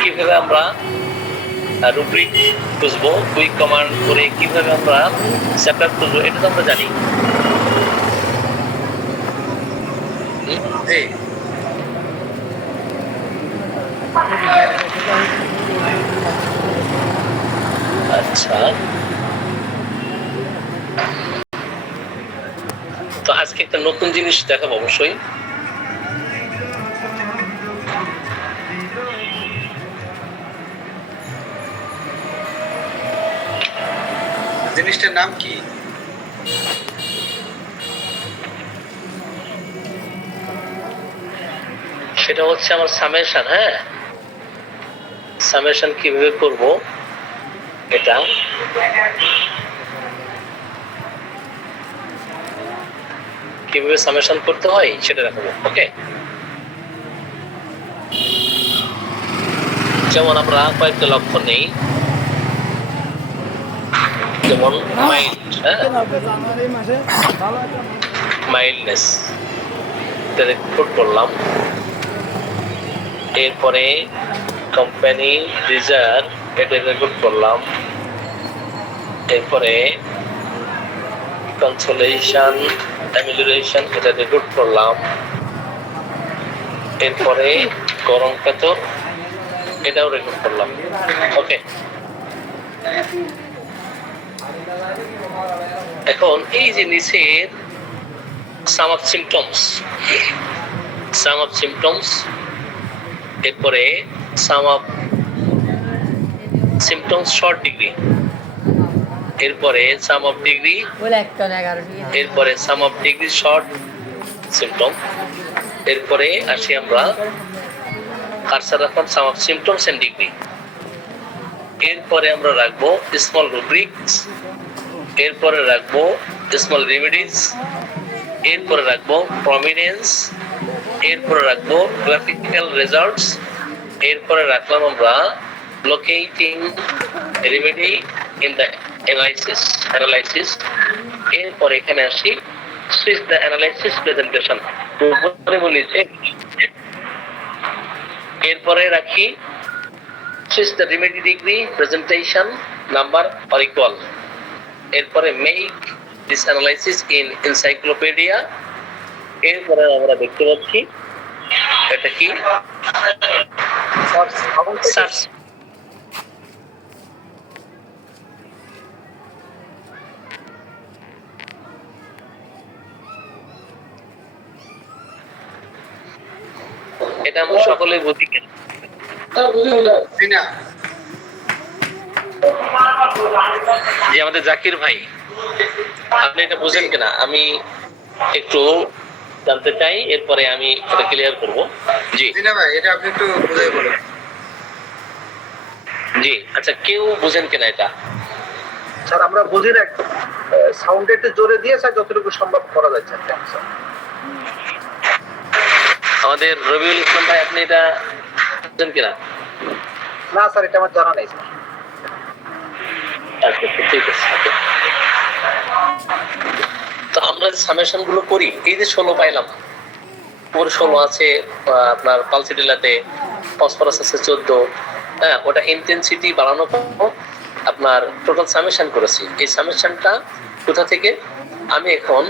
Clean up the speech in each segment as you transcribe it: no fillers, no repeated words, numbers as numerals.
কিভাবে আমরা রুব্রিক খুঁজবো, কুইক কমান্ড করে কিভাবে আমরা চ্যাপ্টার খুঁজবো, এটা তো আমরা জানি। আচ্ছা, তো আজকে একটা নতুন জিনিস দেখাবো অবশ্যই। জিনিসটার নাম কি? সেটা হচ্ছে আমার সামেশন। হ্যাঁ, সামেশন কিভাবে করব এটা কিভাবে সামেশন করতে হয় সেটা দেখাবো। ওকে, যেমন আমরা কয়েকটা লক্ষণ নেই, যেমন মাইল্ড, হ্যাঁ, মাইল্ডনেস, এটা রেকর্ড করলাম। এরপরে কোম্পানি ডিজায়ার, এটা রেকর্ড করলাম। এরপরে কনসোলেশন, অ্যামিলিওরেশন, এটা রেকর্ড করলাম। এরপরে গরম কাতর, এটাও রেকর্ড করলাম। ওকে, এখন এই যে নিচের সাম অফ সিমটমস, এরপরে সাম অফ সিমটমস শর্ট ডিগ্রি, এরপরে সাম অফ ডিগ্রি, এরপরে সাম অফ ডিগ্রি শর্ট সিমটম, এরপরে আসি আমরা কারসার রাখলাম সাম অফ সিমটমস এন্ড ডিগ্রি, এরপরে আমরা রাখবো স্মল রুব্রিক্স, এরপরে রাখবো স্মল রেমেডিজ, এরপরে রাখবো প্রমিনেন্স, এরপরে রাখবো গ্রাফিক্যাল রেজাল্টস, এরপরে রাখলাম আমরা locating remedy in the analysis, এরপরে এখানে আসি সুইচ দ্য অ্যানালাইসিস প্রেজেন্টেশন, উপরে বলেছে। এরপরে রাখি switch the remedy degree presentation number or equal, এরপরে make this analysis in encyclopaedia, এরপরে আমরা দেখতে পাচ্ছি এটা কি সার্চ। এটা আমরা সকলে বুঝি কেন? যে আমাদের জাকির ভাই, আপনি এটা বুঝেন কিনা আমি একটু জানতে চাই, এরপরে আমি এটা ক্লিয়ার করব। জি ভাই, এটা আপনি একটু বুঝিয়ে বলুন। জি, আচ্ছা, কেউ বুঝেন কিনা এটা? স্যার আমরা বুঝি না, সাউন্ড একটু জোরে দিয়ে স্যার যতটুকু সম্ভব করা যাচ্ছে। আমাদের রবিউল ইসলাম ভাই, আপনি এটা বুঝেন কিনা? না স্যার, এটা আমার জানা নেই স্যার। আচ্ছা, ঠিক আছে। তো আমরা যে সামেশন গুলো করি, এই যে 16 পাইলাম, পুরো 16 আছে আপনার পালসিডিলাতে, ফসফরাস আছে 14, হ্যাঁ, ওটা ইন্টেন্সিটি বাড়ানো আপনার টোটাল সামেশন করেছি। এই সামেশনটা কোথা থেকে? আমি এখন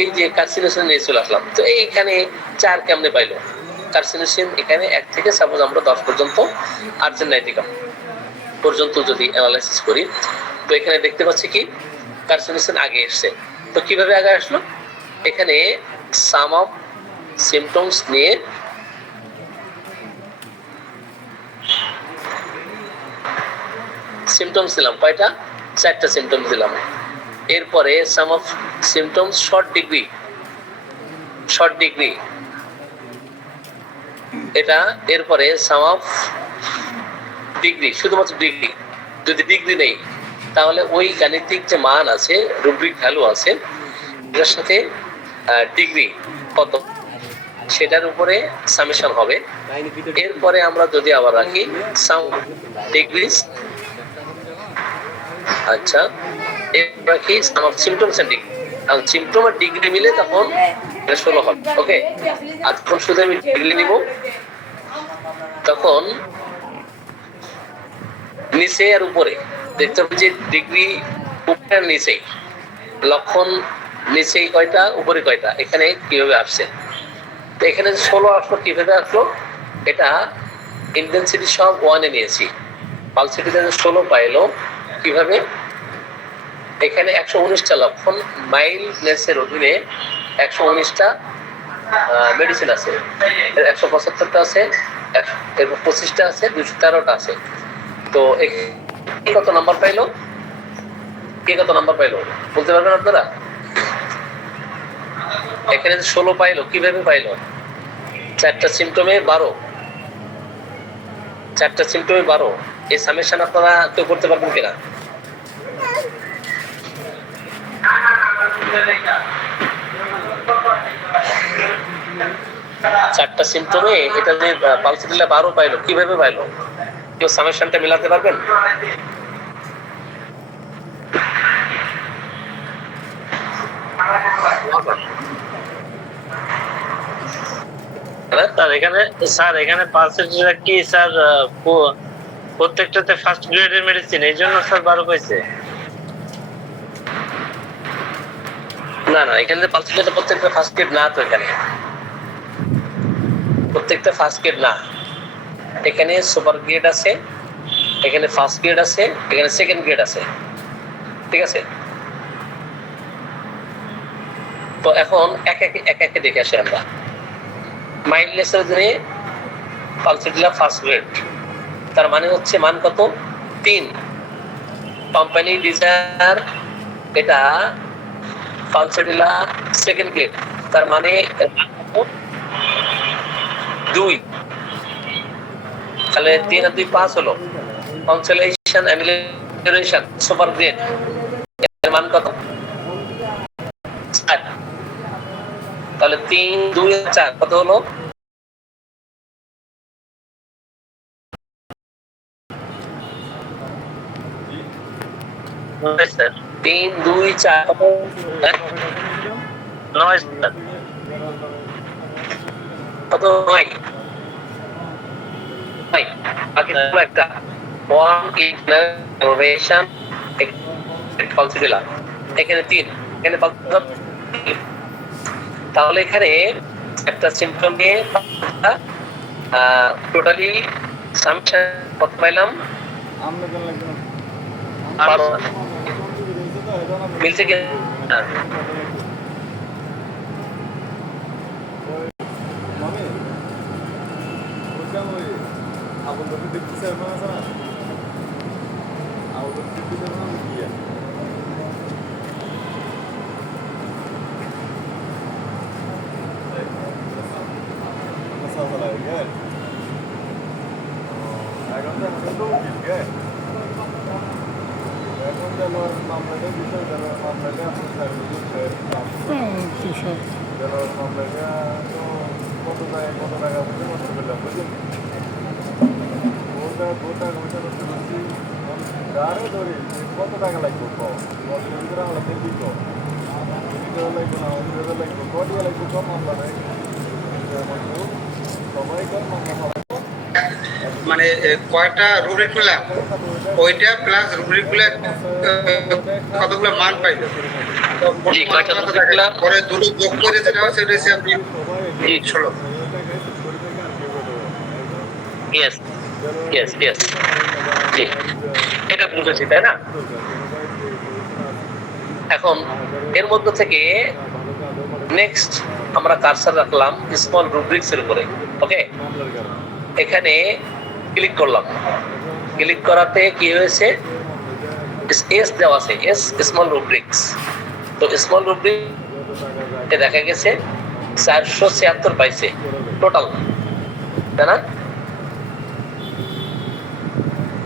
এই যে কার্সিনোসিন নিয়ে চলে আসলাম। তো এইখানে 4 কেমনে পাইলো? কার্সিনোসিন এখানে 1 থেকে সাপোজ আমরা 10 পর্যন্ত আর্জেনাইটিকাম পর্যন্ত যদি অ্যানালাইসিস করি, তো এখানে দেখতে পাচ্ছি কি কার্সিনোসিন আগে এসছে। তো কিভাবে আগে আসলো? এখানে সাম অফ সিমটমস নিয়ে সিমটমস দিলাম, কয়টা? 4টা সিমটমস দিলাম। এরপরে সাম অফ সিমটমস শর্ট ডিগ্রি এটা, এরপরে সাম অফ ডিগ্রি, শুধুমাত্র ডিগ্রি। যদি ডিগ্রি নেই তাহলে ওই গাণিতিক যে মান আছে, রুব্রিক ভ্যালু আছে, এটার সাথে ডিগ্রি কত সেটার উপরে সামেশন হবে। এরপরে আমরা যদি আবার রাখি সাম ডিগ্রিজ, আচ্ছা, এরপর রাখি সাম অফ সিমটমস এন্ড ডিগ্রি, কারণ সিমটম আর ডিগ্রি মিলে তখন 16 হবে। ওকে, আর যখন শুধু আমি ডিগ্রি নিব তখন নিচে আর উপরে দেখতে হবে যে ডিগ্রি উপরে আর নিচেই, লক্ষণ নিচেই কয়টা উপরে কয়টা, এখানে কিভাবে আসছে। তো এখানে 16 আসলো কিভাবে আসলো, এটা ইন্টেন্সিটি সব ওয়ানে নিয়েছি, পালসিটিতে 16 পাইলো কিভাবে, এখানে 119টা লক্ষণ, মাইল্ডনেসের অধীনে 119টা মেডিসিন আছে, 175টা আছে, এরপর 25টা আছে, 213টা আছে। তো কত নাম্বার পাইলো, কে কত নাম্বার পাইলো বলতে পারবেন আপনারা? এখানে 16 পাইলো কিভাবে পাইলো, 4টা সিমটমে 12, 4টা সিমটমে 12, এই সামেশন আপনারা কেউ করতে পারবেন কিনা? চারটা সিমটমে এটা যে পালসিটিলা 12 পাইলো কিভাবে পাইলো, কেউ সামেশনটা মিলাতে পারবেন? স্যার এখানে পালসিটিলা কি স্যার প্রত্যেকটাতে ফার্স্ট গ্রেডের মেডিসিন, এই জন্য স্যার 12 পাইছে? না না, এখানে পালসিটিলা প্রত্যেকটা ফার্স্ট গ্রেড না, তো এখানে প্রত্যেকটা ফার্স্ট গ্রেড না, এখানে সুপার গ্রেড আছে, এখানে ফার্স্ট গ্রেড আছে, এখানে সেকেন্ড গ্রেড আছে, ঠিক আছে? তো এখন এক একে দেখে আসি আমরা। মাইল্ডনেসের জন্য পালসিটিলা ফার্স্ট গ্রেড, তার মানে হচ্ছে মান কত, 3। কোম্পানি ডিজায়ার এটা পালসিটিলা সেকেন্ড গ্রেড, তার মানে 2, তাহলে 3 আর 2 5 হলো। কনসোলেশন অ্যামিলিয়েশন সুপার গ্রেড, এর মান কত, 4। তাহলে 3 2 4 কত হলো, স্যার 3 2 4 কত, 9 স্যার। কত 9, বাকি একটা 1 ইনফরমেশন পালসিটিলা, এখানে 3, এখানে তাহলে এখানে একটা সিম্পটম নিয়ে টোটালি সামেশন কত পাইলাম, 12 মিলছে কি? কত টাকা লাগবে মানে কয়টা রুব্রিক পেলাম, ওইটা প্লাস রুব্রিক গুলো কতগুলো মান পাইলো, তো জি, কয়টা কত rubric টাকা, পেলাম? পরে দুটো যোগ করে যেটা হয় সেটা হচ্ছে আপনি জি 16। ইয়েস ইয়েস ইয়েস, জি এটা বুঝেছি তাই না? এখন এর মধ্যে থেকে নেক্সট আমরা কারসার রাখলাম স্মল রুব্রিক্স এর উপরে, ওকে? এখানে ক্লিক করলাম, ক্লিক করাতে কি হয়েছে, এস দেওয়া আছে, এস স্মল রুব্রিক্স। তো স্মল রুব্রিক দেখা গেছে 476 পাইছে টোটাল, তাই না?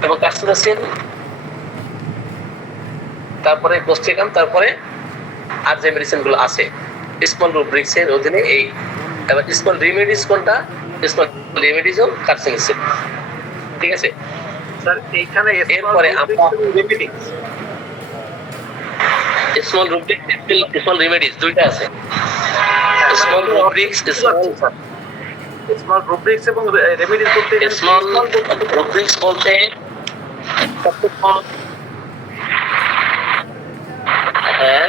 এবং কাস্টোরাসিন, তারপরে কোস্টিকাম, তারপরে আর যে মেডিসিন গুলো আছে স্মল রুব্রিক্স এর অধীনে এই। এবার স্মল রিমেডিস কোনটা, স্মল রিমেডিস ও কার্সিনোসিন, ঠিক আছে? স্যার এইখানে এরপরে আমরা স্মল রুব্রিক্স স্মল রিমেডিস দুইটা আছে, স্মল রুব্রিক্স স্মল রুব্রিক্স এবং রেমেডিস করতে স্মল রুব্রিক্স বলতে সবচেয়ে কম, হ্যাঁ,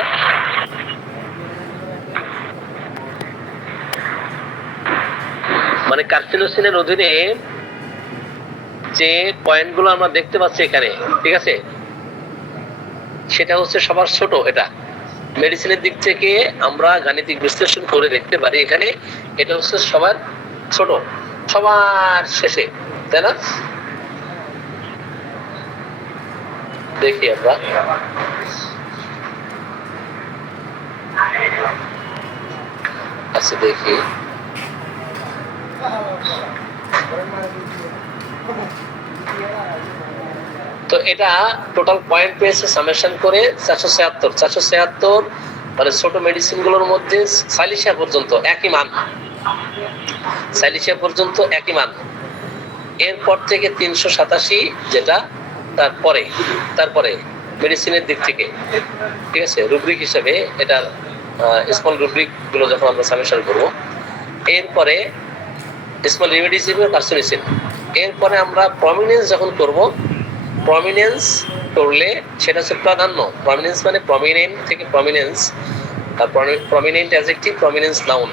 মানে কার্সিনোসিনের অধীনে যে পয়েন্টগুলো আমরা দেখতে পাচ্ছি এখানে, ঠিক আছে, সেটা হচ্ছে সবার ছোট। এটা মেডিসিনের দিক থেকে আমরা গাণিতিক বিশ্লেষণ করে দেখতে পারি এখানে এটা হচ্ছে সবার ছোট, সবার শেষে, তাই না? দেখি আমরা, আচ্ছা দেখি, তো এটা টোটাল পয়েন্ট পেয়েছে সামেশন করে 476 মানে ছোট মেডিসিন গুলোর মধ্যে সাইলিশিয়া পর্যন্ত একই মান, সাইলিশিয়া পর্যন্ত একই মান। এরপর থেকে 387 যেটা তারপরে তারপরে মেডিসিনের দিক থেকে, ঠিক আছে, রুব্রিক হিসেবে এটার স্মল রুব্রিক গুলো যখন আমরা সামেশন করব, এরপরে স্মল রেমেডি হিসেবে কার্সিনোসিন, এরপরে আমরা প্রমিনেন্স যখন করব, প্রমিনেন্স করলে সেটা হচ্ছে প্রাধান্য। প্রমিনেন্স মানে প্রমিনেন্ট থেকে prominence, prominent adjective, prominence noun.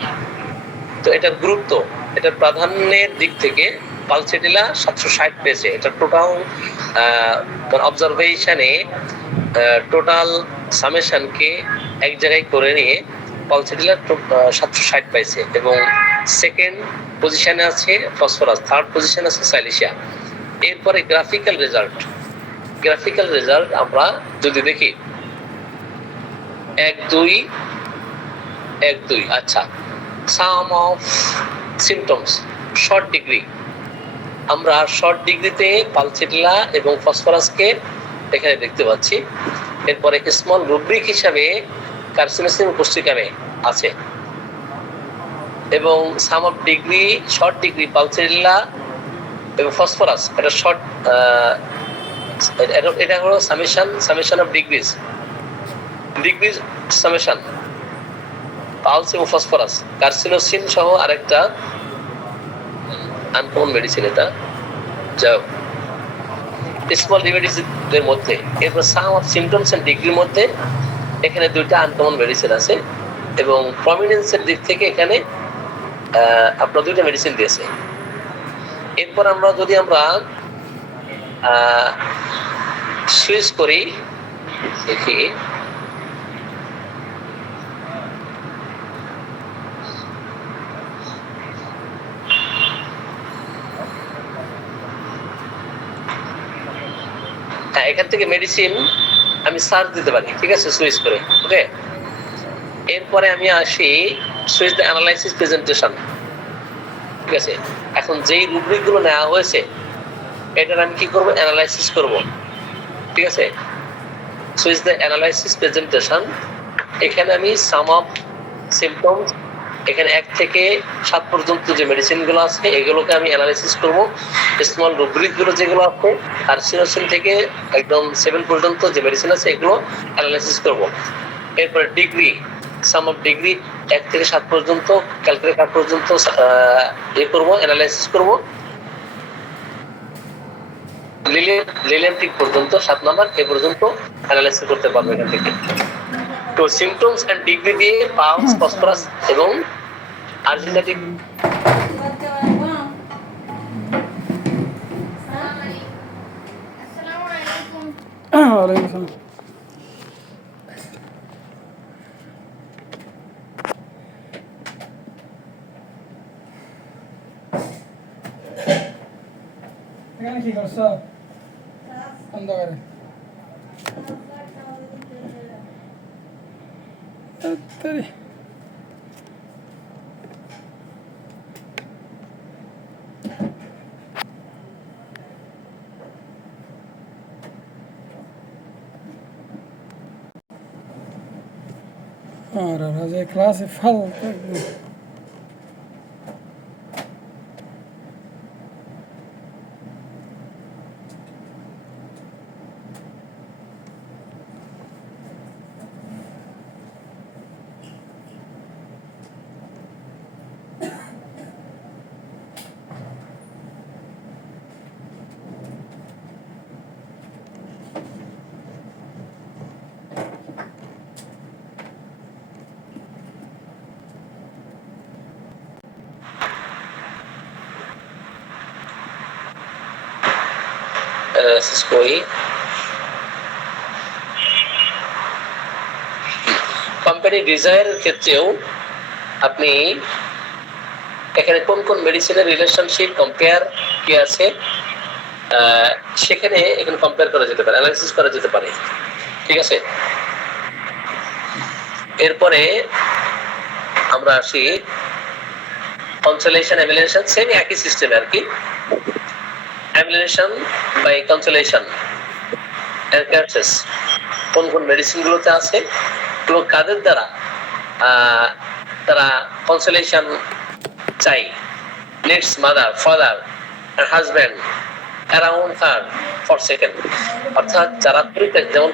তো এটার গুরুত্ব, এটার প্রাধান্যের দিক থেকে পালসেটিলা 760 পেয়েছে। এটা টোটাল অবজারভেশনে টোটাল সামেশনকে এক জায়গায় করে নিয়ে পালসেটিলা 760 পাইছে। এবং সেকেন্ড পজিশনে আছে ফসফরাস, থার্ড পজিশনে আছে সাইলিশিয়া। এরপরে গ্রাফিক্যাল রেজাল্ট, গ্রাফিক্যাল রেজাল্ট আমরা যদি দেখি 1 2 আচ্ছা, sum of symptoms short degree, আমরা শর্ট ডিগ্রিতে পালসেটিলা এবং ফসফরাসকে এখানে দেখতে পাচ্ছি। এরপরে স্মল রুব্রিক হিসাবে কার্সিনোসিন উপস্থিকামে আছে, এবং sum of degree short degree pulsatilla এবং ফসফরাস, এটা শর্ট, এটা হলো summation of degrees summation puls এবং ফসফরাস। কার্সিনোসিন সহ আরেকটা আনকমন মেডিসিন, এটা যাই হোক স্মল রেমেডিসের মধ্যে। এরপর সাম অফ সিমটমস এন্ড ডিগ্রির মধ্যে এখানে 2টা আনকমন মেডিসিন আছে, এবং প্রমিনেন্সের দিক থেকে এখানে আপনার 2টা মেডিসিন দিয়েছে। এরপর আমরা যদি আমরা সুইচ করি, দেখি হ্যাঁ, এখান থেকে মেডিসিন আমি সার্চ দিতে পারি, ঠিক আছে, সুইচ করে। ওকে, এরপরে আমি আসি সুইচ দ্য অ্যানালাইসিস প্রেজেন্টেশন, ঠিক আছে। এখন যেই রুব্রিক গুলো নেওয়া হয়েছে এটার আমি কি করব, অ্যানালাইসিস করব, ঠিক আছে। সুইচ দ্য অ্যানালাইসিস প্রেজেন্টেশন, এখানে আমি সাম অফ সিমটমস, এখানে 1 থেকে 7 পর্যন্ত যে মেডিসিন গুলো আছে এগুলোকে আমি অ্যানালাইসিস করব। স্মল রুব্রিক গুলো যেগুলো আছে কার্সিনোসিন থেকে একদম 7 পর্যন্ত যে মেডিসিন আছে এগুলো অ্যানালাইসিস করব। এরপরে ডিগ্রি, সাম অফ ডিগ্রি 1 থেকে 7 পর্যন্ত, ক্যালকুলেট 8 পর্যন্ত করব, অ্যানালাইসিস করব। লিলিয়াম ঠিক পর্যন্ত 7 নাম্বার এ পর্যন্ত অ্যানালাইসিস করতে পারবো এখান থেকে। তো সিমটমস এন্ড ডিগ্রি দিয়ে পালস, ফসফরাস এবং আর্জিনাটিক ওয়ালাইকুম আসসালাম। এখানে কি করছো? অন্ধকারে তাড়াতাড়ি আর আজ ক্লাসে ফালতু একদম। অ্যানালাইসিস করি। কোম্পানি ডিজায়ারের ক্ষেত্রেও আপনি এখানে কোন কোন মেডিসিনের রিলেশনশিপ কম্পেয়ার কি আছে সেখানে এখানে কম্পেয়ার করা যেতে পারে, অ্যানালাইসিস করা যেতে পারে। ঠিক আছে, এরপরে আমরা আসি কনসোলেশন এমিলেশন, সেম একই সিস্টেম আর কি। এমিলেশন বাই কনসোলেশন এনকার্সেস কোন কোন মেডিসিন গুলোতে আছে এবং কাদের দ্বারা তারা কনসোলেশন চাই, needs mother father and husband around her forsaken. অর্থাৎ যারা পরিত্যক্ত, যেমন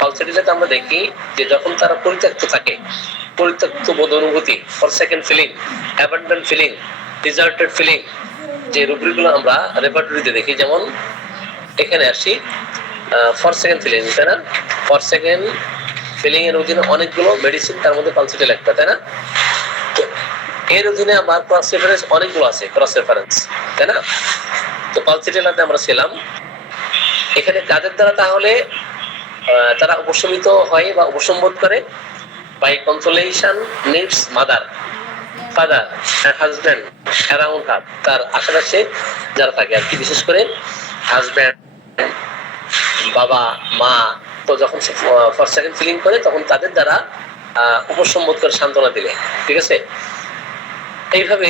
পালসেটিলাতে আমরা দেখি যে যখন তারা পরিত্যক্ত থাকে, পরিত্যক্ত বোধ অনুভূতি, forsaken feeling, abandon feeling, deserted feeling, যে রূপগুলো আমরা রেপার্টরিতে দেখি। যেমন এখানে আসি ফর সেকেন্ড ফিলিং, তাই না? ফর সেকেন্ড ফিলিং এর অধীনে অনেকগুলো মেডিসিন, তার মধ্যে পালসেটিল একটা, তাই না? এর অধীনে আমার ক্রস রেফারেন্স অনেকগুলো আছে, ক্রস রেফারেন্স, তাই না? তো পালসেটিলাতে আমরা ছিলাম। এখানে কাদের দ্বারা তাহলে তারা উপশমিত হয় বা উপসম্বোধ করে? By consolation needs mother father and husband around her, তার আশেপাশে যারা থাকে আর কি, বিশেষ করে হাজব্যান্ড, বাবা, মা। তো যখন ফর সেকেন্ড ফিলিং করে তখন তাদের দ্বারা উপসম্বোধ করে সান্ত্বনা দিলে। ঠিক আছে, এইভাবে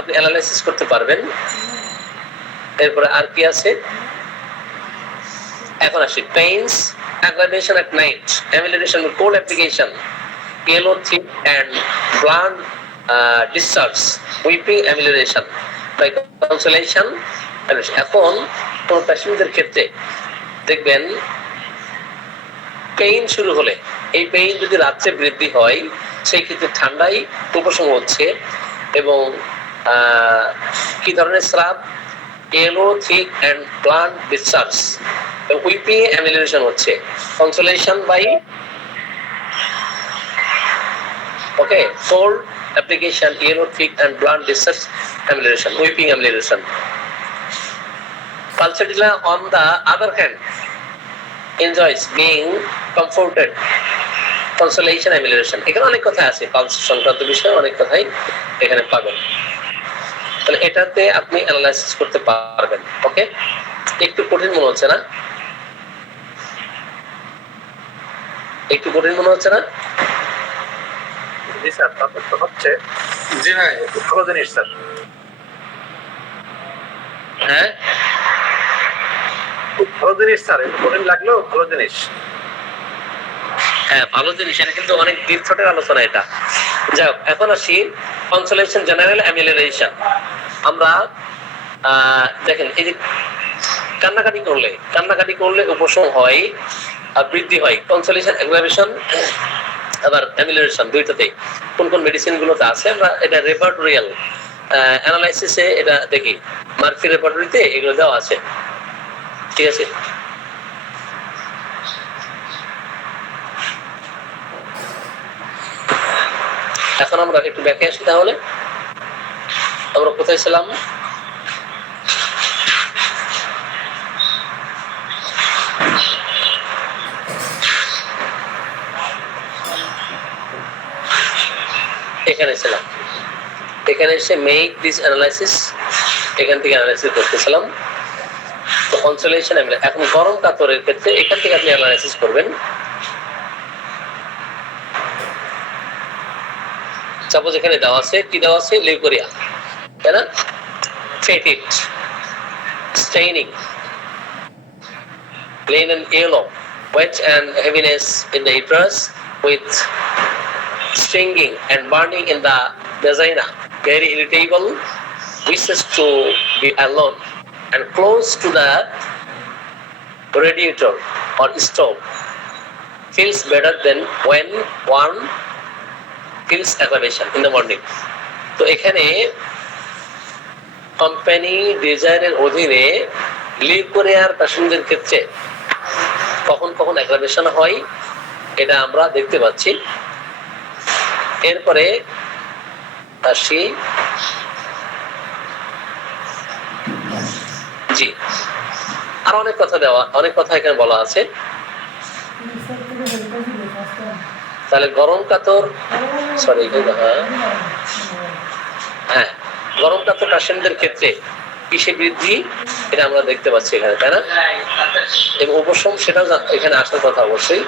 আপনি অ্যানালাইসিস করতে পারবেন। এরপরে আর কি আছে? এখন আসি pains aggravation at night, amelioration with cold application, yellow thick and blunt discharge, weeping amelioration by consolation. এখন কোন পেশেন্টদের ক্ষেত্রে দেখবেন পেইন শুরু হলে, এই পেইন যদি রাত্রে বৃদ্ধি হয় সেই ক্ষেত্রে ঠান্ডাই উপশম হচ্ছে এবং কি ধরনের স্রাব? yellow thick and blunt discharge, weeping amelioration হচ্ছে। Consolation by okay cold application, yellow thick and blunt discharge amelioration, weeping amelioration. Pulsatilla on the other hand enjoys being comforted, consolation amelioration. এখানে অনেক কথা আছে, পালস সংক্রান্ত বিষয়ে অনেক কথাই এখানে পাবেন। তাহলে এটাতে আপনি অ্যানালাইসিস করতে পারবেন। ওকে, একটু কঠিন মনে হচ্ছে না? একটু কঠিন মনে হচ্ছে না? জি স্যার, তারপর তো হচ্ছে জি ভাই, ভালো জিনিস স্যার। হ্যাঁ, খুব ভালো জিনিস স্যার, একটু কঠিন লাগলেও ভালো জিনিস। হ্যাঁ ভালো জিনিস, এটা কিন্তু অনেক দীর্ঘটের আলোচনা এটা। যাই হোক, এখন আসি কনসোলেশন জেনারেল অ্যামিলিয়েশন। আমরা দেখেন এই যে কান্নাকাটি করলে উপশম হয় আর বৃদ্ধি হয়। কনসোলেশন অ্যাগ্রাভেশন আবার অ্যামিলিয়েশন দুইটাতেই কোন কোন মেডিসিন গুলোতে আছে আমরা এটা রেপার্টোরিয়াল অ্যানালাইসিসে এটা দেখি। মার্ফি রেপার্টরিতে এগুলো দেওয়া আছে। ঠিক আছে, এখন আমরা একটু দেখে আসি। তাহলে আমরা কোথায় ছিলাম? এখানে ছিলাম। এখানে এসে মেক দিস অ্যানালাইসিস, এখান থেকে অ্যানালাইসিস করতেছিলাম। তো কনসোলেশন এখন গরম কাতরের ক্ষেত্রে এখান থেকে আপনি অ্যানালাইসিস করবেন। সাপোজ এখানে দেওয়া আছে, কি দেওয়া আছে? লিউকোরিয়া, তাই না? ফেটিড, staining, plain and yellow, wet and heaviness in the uterus with stinging and burning in the vagina, very irritable, wishes to be alone and close to the radiator or stove, feels better than when one feels aggravation in the morning. তো এখানে company ডিজায়ারের অধীনে লিউকোরিয়ার পেশেন্টদের ক্ষেত্রে কখন কখন aggravation হয় এটা আমরা দেখতে পাচ্ছি। এরপরে আসি, জি আর অনেক কথা দেওয়া, অনেক কথা এখানে বলা আছে। তাহলে গরম কাতর, সরি, হ্যাঁ, গরম কাতর পেশেন্টদের ক্ষেত্রে কিসে বৃদ্ধি, এটা আমরা দেখতে পাচ্ছি এখানে, তাই না? এবং উপশম, সেটাও এখানে আসার কথা অবশ্যই।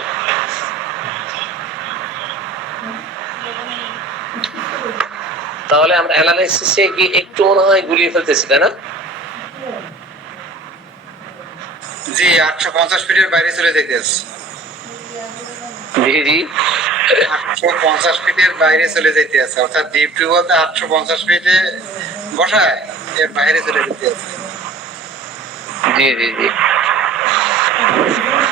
তাহলে আমরা অ্যানালাইসিসে গিয়ে একটু মনে হয় গুলিয়ে ফেলতেছি, তাই না? জি, 850 ফিটের বাইরে চলে যাইতেছে। জি জি, 850 ফিটের বাইরে চলে যাইতে আছে, অর্থাৎ ডিপ টিউবওয়েলতে 850 ফিটে বসায় এর বাইরে চলে যেতে আছে। জি জি জি।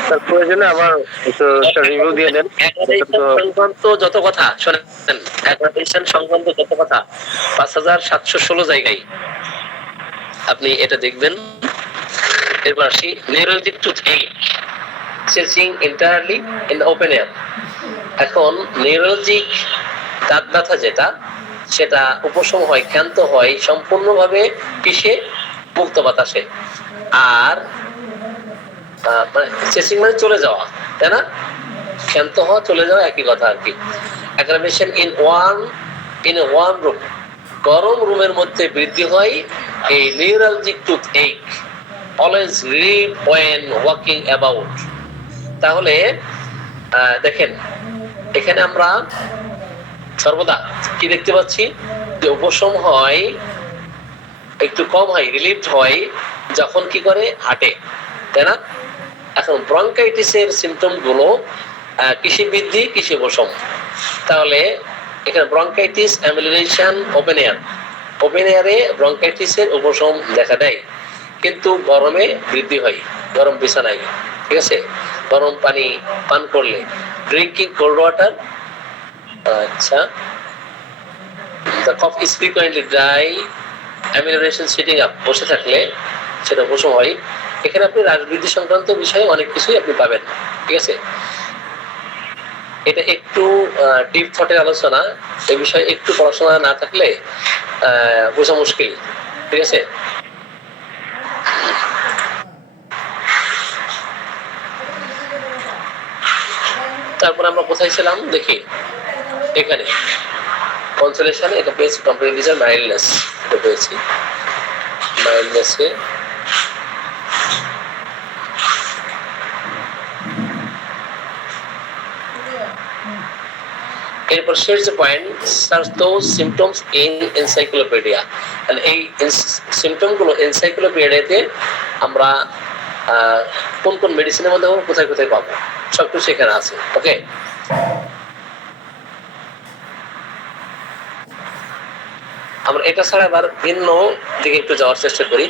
স্যার প্রয়োজনে আবার একটু রিভিউ দিয়ে দেন। সংক্রান্ত যত কথা শোনেন, অ্যাগ্রাভেশন সংক্রান্ত যত কথা 5716 জায়গায় আপনি এটা দেখবেন। এরপর আসি নিউরালজিক টুথ এইক, chasing entirely in the open air. এখন নিউরালজিক দাঁত ব্যথা যেটা, সেটা উপশম হয়, ক্ষান্ত হয় সম্পূর্ণভাবে কিসে? মুক্ত বাতাসে। আর মানে চেসিং মানে চলে যাওয়া, তাই না? ক্ষান্ত হওয়া, চলে যাওয়া একই কথা আর কি। Aggravation in a warm room, গরম রুমের মধ্যে বৃদ্ধি হয় এই neuralgic toothache, always relieve when walking about. তাহলে দেখেন এখানে আমরা সর্বদা কি দেখতে পাচ্ছি, যে উপশম হয়, একটু কম হয়, রিলিভ হয় যখন কি করে? হাঁটে, তাই না? এখন ব্রঙ্কাইটিসের সিমটম গুলো কিসে বৃদ্ধি, কিসে উপশম? তাহলে এখানে ব্রঙ্কাইটিস অ্যামিলিয়েশন ওপেন এয়ার, ওপেন এয়ারে ব্রঙ্কাইটিসের উপশম দেখা দেয়, কিন্তু গরমে বৃদ্ধি হয়, গরম বিছানায়, ঠিক আছে? গরম পানি পান করলে, ড্রিঙ্কিং কোল্ড ওয়াটার। আচ্ছা, the cough is frequently dry, amelioration sitting up, বসে থাকলে সেটা উপশম হয়। এখানে আপনি রাজবৃদ্ধি সংক্রান্ত বিষয়ে অনেক কিছুই আপনি পাবেন, ঠিক আছে? এটা একটু ডিপ থটের আলোচনা, এই বিষয়ে একটু পড়াশোনা না থাকলে বোঝা মুশকিল, ঠিক আছে? তারপর আমরা কোথায় ছিলাম দেখি, এখানে কনসোলেশনে এটা পেয়েছি, কম্পারেটিভ মাইল্ডনেস, এটা পেয়েছি মাইল্ডনেসে। এরপর শেষ যে point, search those symptoms in encyclopedia. এই সিমটম গুলো এনসাইক্লোপিডিয়াতে আমরা কোন কোন মেডিসিনের মধ্যে কোথায় কোথায় পাবো, সবকিছু এখানে আছে। ওকে, আমরা এটা ছাড়া আবার ভিন্ন দিকে একটু যাওয়ার চেষ্টা করি।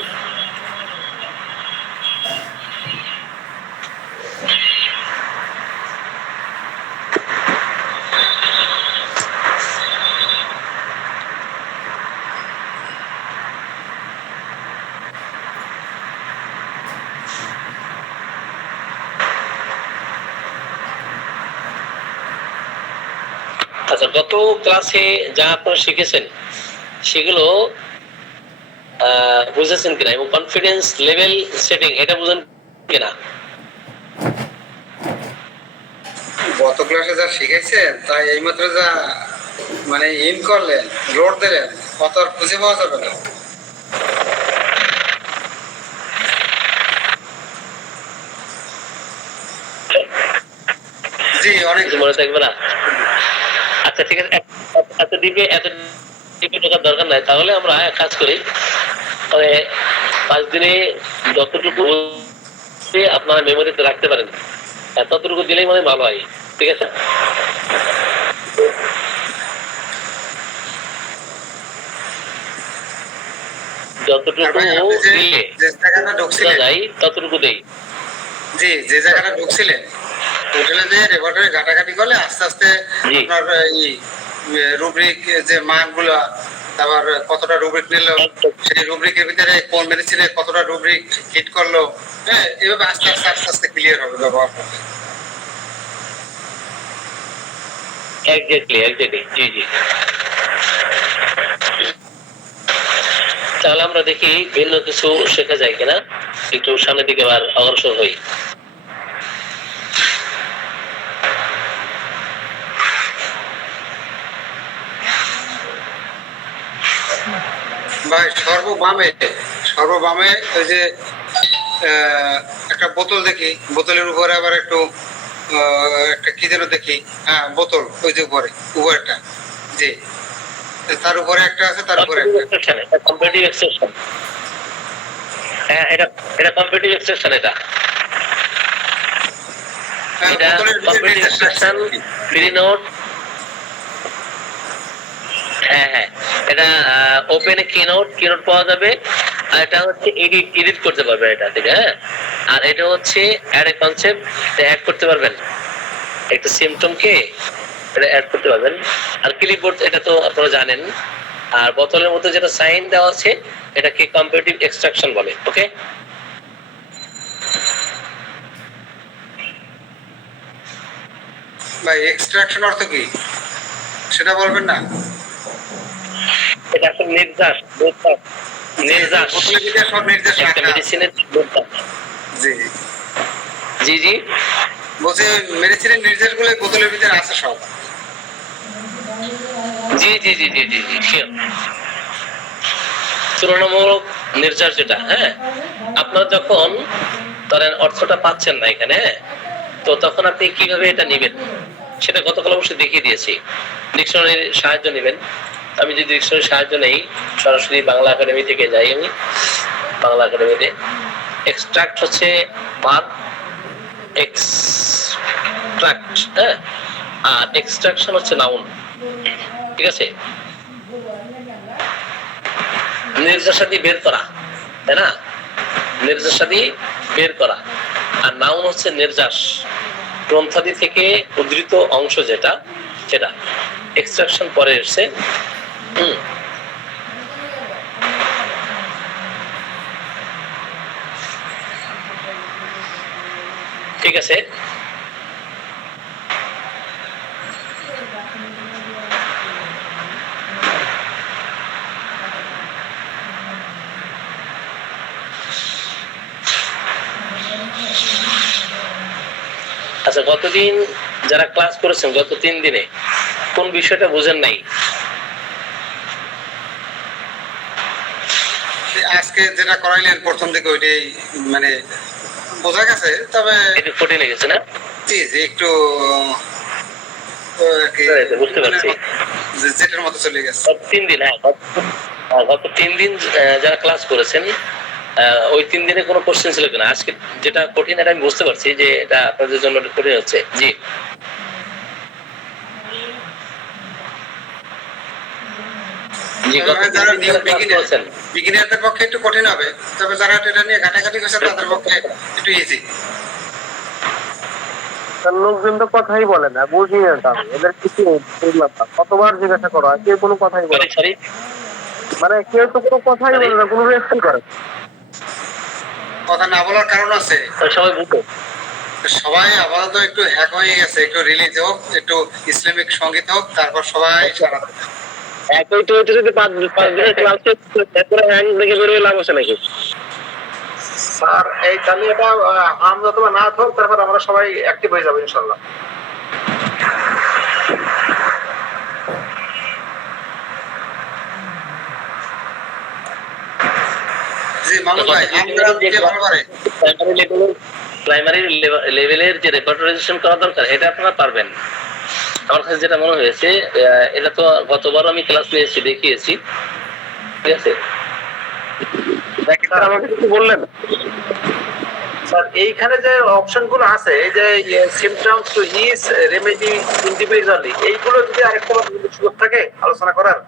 আচ্ছা, গত ক্লাসে যা আপনারা শিখেছেন সেগুলো বুঝেছেন কিনা, এবং কনফিডেন্স লেভেল সেটিং এটা বুঝেন কিনা? গত ক্লাসে যা শিখাইছেন তাই এইমাত্র যা মানে ইন করলেন, লোড দিলেন, কত আর খুঁজে পাওয়া যাবে না। জি, অনেক কিছু মনে থাকবে না? আচ্ছা ঠিক আছে, এত ডিপে ঢোকার দরকার নাই। তাহলে আমরা এক কাজ করি, মানে 5 দিনে যতটুকু আপনারা মেমোরিতে রাখতে পারেন ততটুকু দিলেই মানে ভালো হয়, ঠিক আছে? যতটুকু দিলে যে জায়গাটা ঢুকছিলেন, যাই ততটুকু দেই। জি, যে জায়গাটা ঢুকছিলেন হোটেলে যে রেকর্ডারে ঘাটাঘাটি করলে আস্তে আস্তে জি। আপনার এই রুব্রিক যে মানগুলো, তারপর কতটা রুব্রিক নিল, সেই রুব্রিকের ভিতরে কোন মেডিসিনে কতটা রুব্রিক হিট করলো, হ্যাঁ, এভাবে আস্তে আস্তে আস্তে আস্তে ক্লিয়ার হবে ব্যবহার করতে। এক্স্যাক্টলি, জি জি। তাহলে আমরা দেখি ভিন্ন কিছু শেখা যায় কিনা, একটু সামনের দিকে আবার অগ্রসর হই। ভাই সর্ববামে ওই যে একটা বোতল দেখি, বোতলের উপরে আবার একটু একটা কি যেন দেখি, হ্যাঁ বোতল, ওই যে উপরেরটা, জি, তার উপরে একটা আছে, তার উপরে একটা। কম্পিটিটিভ এক্সেপশন, হ্যাঁ এটা এটা কম্পিটিটিভ এক্সেপশন, এটা হ্যাঁ, এটা বোতলের ভিতরে কম্পিটিটিভ নিজস্ব এক্সেপশন, আছে। Free note. হ্যাঁ হ্যাঁ, এটা ওপেনে কিনোট পাওয়া যাবে, আর এটা হচ্ছে এডিট করতে পারবে এটা থেকে, হ্যাঁ। আর এটা হচ্ছে অ্যাড এ কনসেপ্ট, অ্যাড করতে পারবেন একটা সিম্পটমকে, এটা অ্যাড করতে পারবেন। আর ক্লিপবোর্ড এটা তো আপনারা জানেন। আর বোতলের মধ্যে যেটা সাইন দেওয়া আছে এটাকে কম্পিটিটিভ এক্সট্রাকশন বলে। ওকে, ভাই এক্সট্রাকশন অর্থ কি সেটা বলবেন না? এটা আসলে নির্যাস নির্যাস বোতলের ভিতরে সব নির্দেশ একটা রাখা আছে। মেডিসিনের নির্যাস। জি, জি জি বলছে মেডিসিনের নির্দেশগুলো বোতলের ভিতরে আছে সব। জি জি জি জি জি জি sure। তুলনামূলক নির্যাস যেটা, হ্যাঁ, আপনার যখন ধরেন অর্থটা পাচ্ছেন না এখানে, হ্যাঁ, তো তখন আপনি কিভাবে এটা নেবেন সেটা গতকাল অবশ্যই দেখিয়ে দিয়েছি। ডিকশনারির সাহায্য নেবেন। আমি যদি ডিকশনারির সাহায্য নেই, সরাসরি বাংলা একাডেমি থেকে যাই, আমি বাংলা একাডেমিতে এক্সট্রাক্ট হচ্ছে ভার্ব, এক্সট্রাক্ট, হ্যাঁ, আর এক্সট্রাকশন হচ্ছে নাউন, ঠিক আছে। নির্যাসাদি বের করা, তাই না, নির্যাসাদি বের করা। আর নাউন হচ্ছে নির্যাস, গ্রন্থাদি থেকে উদ্ধৃত অংশ যেটা, সেটা এক্সট্রাকশন পরে এসছে। ঠিক আছে। আচ্ছা, গতদিন যারা ক্লাস করেছেন গত 3 দিনে কোন বিষয়টা বুঝেন নাই? আজকে যেটা করাইলেন প্রথম দিকে ওইটাই মানে বোঝা গেছে, তবে একটু কঠিন লেগেছে না? জি জি একটু আর কি বুঝতে পারছি। যেটার মতো চলে গেছে। গত 3 দিন, হ্যাঁ, গত 3 দিন যারা ক্লাস করেছেন ওই 3 দিনে কোনো কোশ্চেন ছিল কিনা? আজকে যেটা কঠিন এটা আমি বুঝতে পারছি যে এটা আপনাদের জন্য কঠিন হচ্ছে। জি, জি, গত তবে 3 যারা দিন নিউ যারা ক্লাস করেছেন, বিগিনারদের পক্ষে একটু কঠিন হবে, তবে যারা এটা নিয়ে ঘাটাঘাটি করছে তাদের পক্ষে একটু ইজি। লোকজন তো কথাই বলে না, বুঝি না তো আমি এদের কিছু বুঝলাম না। কতবার জিজ্ঞাসা করো আর কেউ কোনো কথাই বলে না। সরি, মানে কেউ তো কোনো কথাই বলে না, কোনো রেস্টই করে না। কথা না বলার কারণ আছে, সবাই বুঝো। সবাই আপাতত একটু হ্যাক হয়ে গেছে, একটু রিলিজ হোক, একটু ইসলামিক সঙ্গীত হোক, তারপর সবাই সারা দেবে। একই তো হইতে যদি 5 দিনের ক্লাস এরপরে হ্যাং দেখে বেরোয় লাভ আছে নাকি? স্যার এই তাহলে এটা আম যতবা না হোক, তারপর আমরা সবাই অ্যাক্টিভ হয়ে যাবো ইনশাল্লাহ। জি মামুন ভাই, আমরা কে ভালো পারে? প্রাইমারি লেভেলের যে রেপার্টরাইজেশন করা দরকার এটা আপনারা পারবেন। আমার কাছে যেটা মনে হয়েছে, এটা তো গতবার আমি ক্লাস নিয়েছি, দেখিয়েছি, ঠিক আছে। স্যার আমাকে কিছু বললেন? স্যার এইখানে যে অপশন গুলো আছে, এই যে symptoms to is remedy individually, এইগুলো যদি আরেকটা সুযোগ থাকে আলোচনা করার।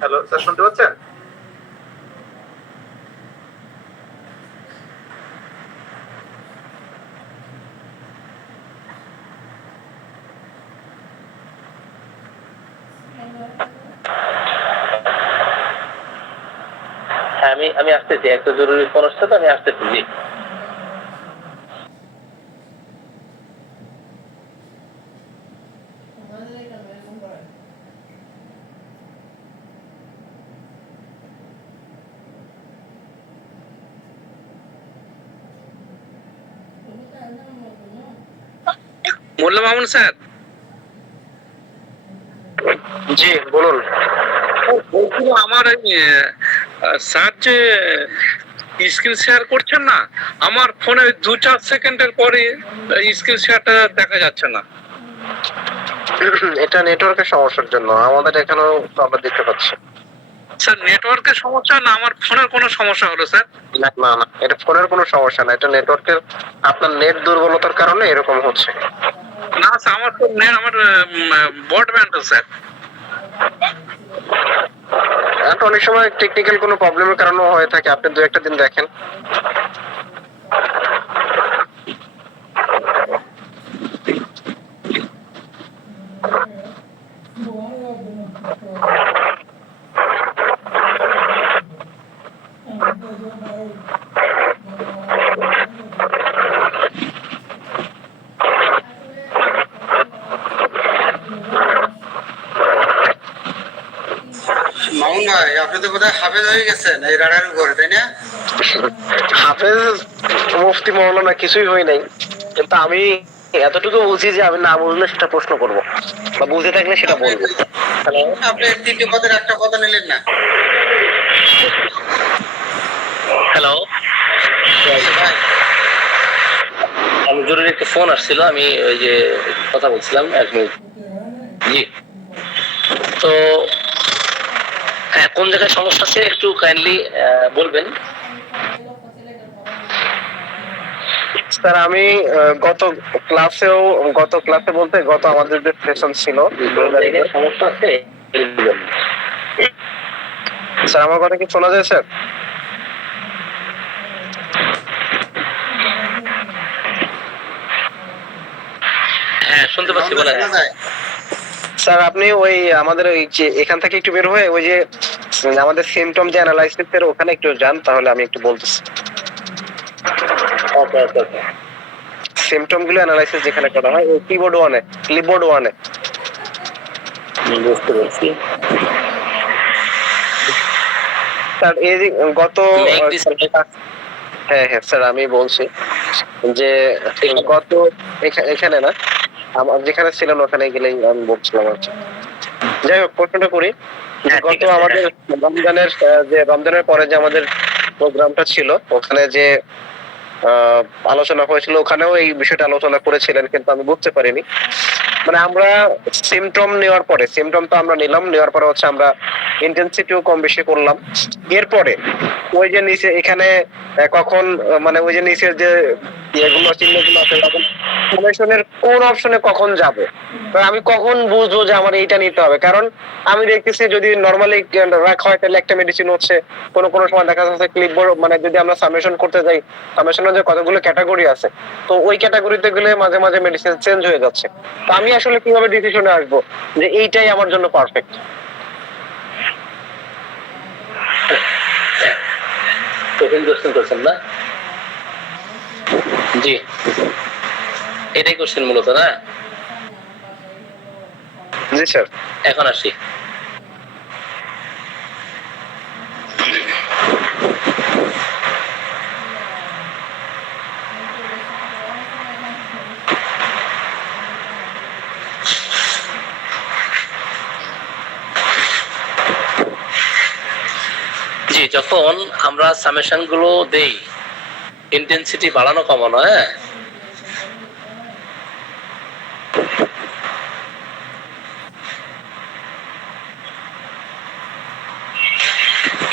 হ্যালো স্যার, শুনতে পাচ্ছেন? আমি আসতেছি, একটা জরুরি ফোন আসছে তো, আমি আসতেছি। জি মোল্লা মামুন স্যার, জি বলুন। বলছিল আমার স্যার যে স্ক্রিন শেয়ার করছেন না, আমার ফোনে 2-4 সেকেন্ডের পরে স্ক্রিন শেয়ারটা দেখা যাচ্ছে না। এটা নেটওয়ার্কের সমস্যার জন্য, আমাদের এখানেও প্রবলেম দেখতে পাচ্ছি। স্যার নেটওয়ার্কের সমস্যা না আমার ফোনের কোনো সমস্যা হলো স্যার? না না না, এটা ফোনের কোনো সমস্যা না, এটা নেটওয়ার্কের, আপনার নেট দুর্বলতার কারণে এরকম হচ্ছে। না স্যার, আমার তো আমার ব্রডব্যান্ড স্যার। এটা অনেক সময় টেকনিক্যাল কোনো প্রবলেমের কারণেও হয়ে থাকে, আপনি 2-1 দিন দেখেন। মামুন ভাই, আপনি তো বোধহয় হাফেজ হয়ে গেছেন এই রাডার উপরে, তাই না? হাফেজ মুফতি মৌলানা কিছুই হই নাই, কিন্তু আমি এতটুকু বুঝি যে আমি না বুঝলে সেটা প্রশ্ন করব, বা বুঝে থাকলে সেটা বলবো। হ্যালো, আপনি 3টে পদের একটা কথা নিলেন না। হ্যালো, ভাই, আমি জরুরি একটা ফোন আসছিল, আমি ওই যে কথা বলছিলাম 1 মিনিট। জি, তো হ্যাঁ, কোন জায়গায় সমস্যা আছে একটু কাইন্ডলি বলবেন। স্যার আমি গত ক্লাসে বলতে গত আমাদের যে সেশন ছিল, কোন জায়গায় সমস্যা আছে বলবেন। স্যার আমার কথা কি শোনা যায় স্যার? হ্যাঁ, শুনতে পাচ্ছি, মামুন ভাই, বলেন। শোনা যায়? স্যার আপনি ওই আমাদের ওই যে এখান থেকে একটু বের হয়ে ওই যে আমাদের সিমটম যে অ্যানালাইসিস এর ওখানে একটু যান, তাহলে আমি একটু বলতেছি। ওকে ওকে ওকে, সিমটম গুলো অ্যানালাইসিস যেখানে করা হয় ওই ক্লিপবোর্ড ওয়ানে। বুঝতে পারছি। স্যার এই যে গত Make this- হ্যাঁ হ্যাঁ স্যার আমি বলছি যে গত এখানে না, আমার যেখানে ছিলেন ওখানে গেলেই আমি বলছিলাম আর কি। যাই হোক, প্রশ্নটা করি। হ্যাঁ, গত ঠিক আছে, আমাদের রমজানের পরে যে আমাদের প্রোগ্রামটা ছিল, ওখানে যে আলোচনা হয়েছিল, ওখানেও এই বিষয়টা আলোচনা করেছিলেন, কিন্তু আমি বুঝতে পারিনি। মানে আমরা সিমটম তো আমরা নিলাম, নেওয়ার পরে হচ্ছে আমরা ইন্টেন্সিটিও কম বেশি করলাম। এরপরে ওই যে নিচে এখানে কখন মানে ওই যে নিচের যে ইয়েগুলো চিহ্নগুলো আছে, তখন সামেশনের কোন অপশনে কখন যাব, আমি কখন বুঝবো যে আমার এইটা নিতে হবে? কারণ আমি দেখতেছি যদি নরমালি রাখা হয় তাহলে একটা মেডিসিন হচ্ছে, কোনো সময় দেখা যাচ্ছে ক্লিপবোর্ড, মানে যদি আমরা সামেশন করতে যাই, সামেশনের যে কতগুলো ক্যাটাগরি আছে, তো ওই ক্যাটাগরিতে গেলে মাঝে মাঝে মেডিসিন চেঞ্জ হয়ে যাচ্ছে। তো আমি আসলে কিভাবে ডিসিশনে আসবো যে এইটাই আমার জন্য পারফেক্ট? কঠিন কোশ্চেন করছেন না? জি, এটাই কোশ্চেন মূলত, না? জি স্যার। এখন আসি। জি, যখন আমরা সামেশন গুলো দেই, ইন্টেন্সিটি বাড়ানো কমানো, হ্যাঁ,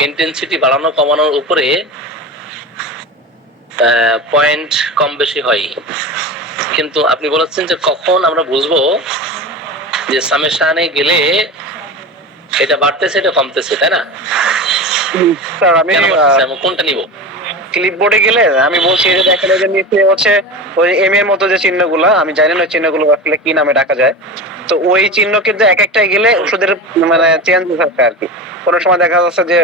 ইন্টেন্সিটি বাড়ানো কমানোর উপরে পয়েন্ট কম বেশি হয়। কিন্তু আপনি বলেছেন যে কখন আমরা বুঝবো যে সামেশনে গেলে এটা বাড়তেছে এটা কমতেছে, তাই না? স্যার আমি কেন বাড়তেছে, আমি কোনটা নিব? ক্লিপবোর্ডে গেলে আমি বলছি যে দেখেন এই যে নিচে হচ্ছে ওই এম এর মতো যে চিহ্নগুলো, আমি জানি না চিহ্নগুলো আসলে কি নামে ডাকা যায়, তো ওই চিহ্ন কিন্তু এক একটাই গেলে ওষুধের মানে চেঞ্জ থাকে আর কি। কোনো সময় দেখা যাচ্ছে যে